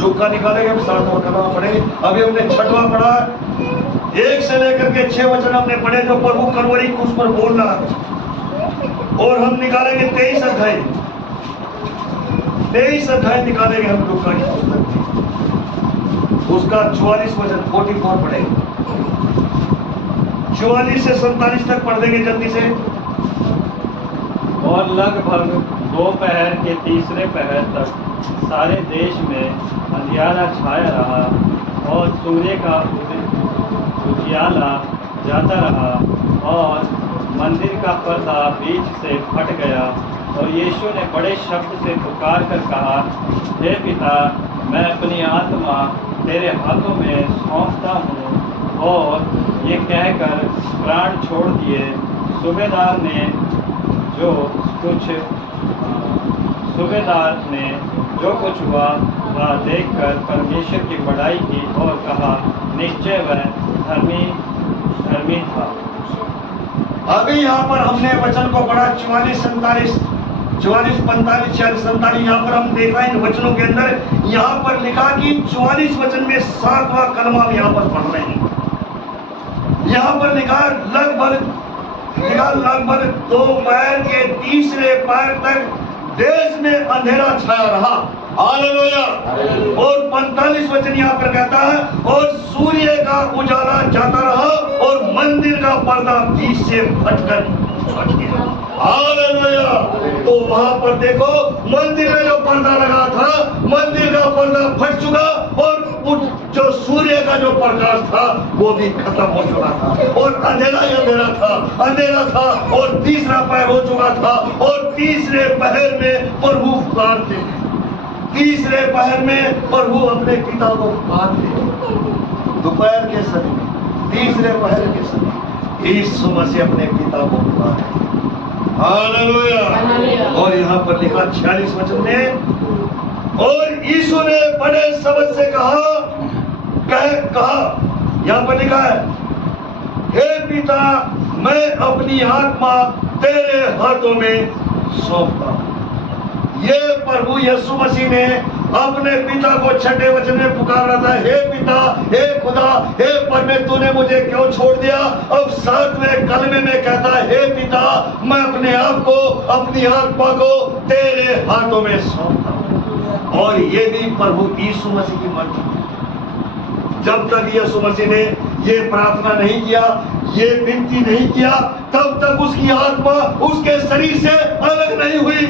लूका निकालेंगे, हम 7वां कलमा पढ़ेंगे। अभी हमने 6वां पढ़ा, 1 से लेकर के 6 वचन हमने पढ़े जो प्रभु कलवरी क्रूस पर बोल रहा है। और हम निकालेंगे 23 अध्याय, 23 अध्याय निकालेंगे हम लूका की पुस्तक में, उसका 44 वचन 44 पढ़ेंगे। 44 से 47 तक पढ़ देंगे जल्दी से। और लगभग दोपहर के तीसरे पहर तक सारे देश में अंधियारा छाया रहा और सूर्य का उजियाला जाता रहा और मंदिर का पर्दा बीच से फट गया। और यीशु ने बड़े शब्द से पुकार कर कहा, हे पिता, मैं अपनी आत्मा तेरे हाथों में सौंपता हूँ। और ये कहकर प्राण छोड़ दिए। सूबेदार ने जो कुछ हुआ वह देखकर परमेश्वर की बड़ाई की और कहा, निश्चय वह धर्मी था। अभी यहाँ पर हमने वचन को पढ़ा 44, 45, 44, 45, 46, 47। यहाँ पर हम देखा इन वचनों के अंदर यहाँ पर लिखा कि 44 वचन में 7वां कलमा हम यहाँ पर पढ़ रहे हैं। यहाँ पर लिखा लगभग दोपहर के तीसरे पहर तक देश में अंधेरा छाया रहा। हालेलुया। और 45 वचन यहाँ पर कहता है, और सूर्य का उजाला जाता रहा और मंदिर का पर्दा बीच से फट गया। हालेलुया। तो वहां पर देखो, मंदिर में जो पर्दा लगा था, मंदिर का पर्दा फट चुका और जो सूर्य का जो प्रकाश था वो भी खत्म हो चुका था और अंधेरा ही अंधेरा था और तीसरा पहर हो चुका था। और तीसरे पहर में प्रभु पुकारते, तीसरे पहर में प्रभु अपने पिता को पुकारते। दोपहर के समय, तीसरे पहर के समय यीशु मसीह अपने पिता को पुकारते। हालेलुया। और यहाँ पर लिखा 46 वचन में, और यीशु ने बड़े शब्द से कहा, यहाँ पर लिखा है, हे पिता, मैं अपनी आत्मा तेरे हाथों में सौंपता हूं। ये प्रभु यीशु मसीह ने अपने पिता को छठे वचन में पुकारा था, हे पिता, हे खुदा, हे परमेश्वर, तूने मुझे क्यों छोड़ दिया। अब 7वें कलमे में कहता है, हे पिता, मैं अपने आप को, अपनी आत्मा को तेरे हाथों में सौंपता हूं। और ये भी प्रभु यीशु मसीह की मर्जी। जब तक यीशु मसीह ने ये प्रार्थना नहीं किया, ये विनती नहीं किया, तब तक उसकी आत्मा उसके शरीर से अलग नहीं हुई,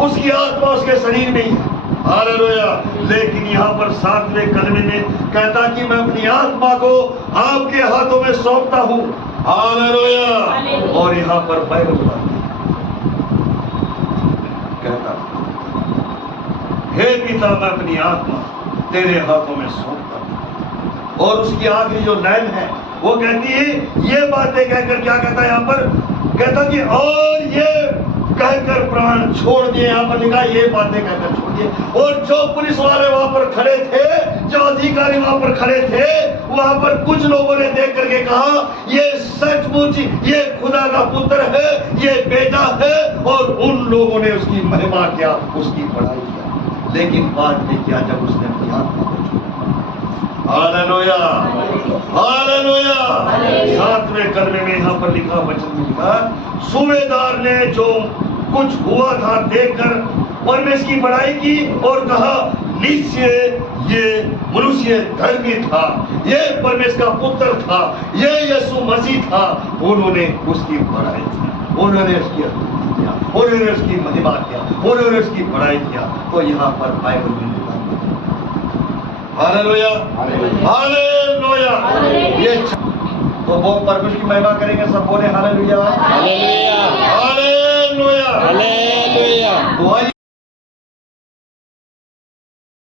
उसकी आत्मा उसके शरीर में ही है। हालेलुया। लेकिन यहाँ पर 7वें कलमे में कहता कि मैं अपनी आत्मा को आपके हाथों में सौंपता हूँ। हालेलुया। और यहाँ पर बाइबल कहता, हे पिता, मैं अपनी आत्मा तेरे हाथों में सौंपता हूं। और उसकी आखिरी जो लाइन है वो कहती है, ये बातें कहकर क्या कहता है यहाँ पर, कहता कि और ये कहकर प्राण छोड़ दिए। यहाँ पर लिखा, ये बातें कहकर छोड़ दिए। और जो पुलिस वाले वहां पर खड़े थे, जो अधिकारी वहां पर खड़े थे, वहां पर कुछ लोगों ने देख करके कहा, ये सचमुच ये खुदा का पुत्र है, ये बेटा है। और उन लोगों ने उसकी महिमा किया, उसकी बड़ाई किया। लेकिन बाद में क्या, जब उसने अपनी आत्मा को छोड़ा। Hallelujah, hallelujah. 7वें कलमे में यहाँ पर लिखा, वचन में लिखा, सूबेदार ने जो कुछ हुआ था देखकर परमेश्वर की बड़ाई की और कहा, निश्चय ये मनुष्य धर्मी था, ये परमेश्वर का पुत्र था, ये यीशु मसीह था। उन्होंने उसकी बड़ाई की, उन्होंने उसकी किया, उन्होंने उसकी महिमा किया, उन्होंने उसकी बड़ाई किया। तो यहाँ पर बाइबल में लिखा, हालेलुया, हालेलुया। ये तो वो परमेश्वर की महिमा करेंगे, सब बोले हालेलुया, हालेलुया, हालेलुया, हालेलुया।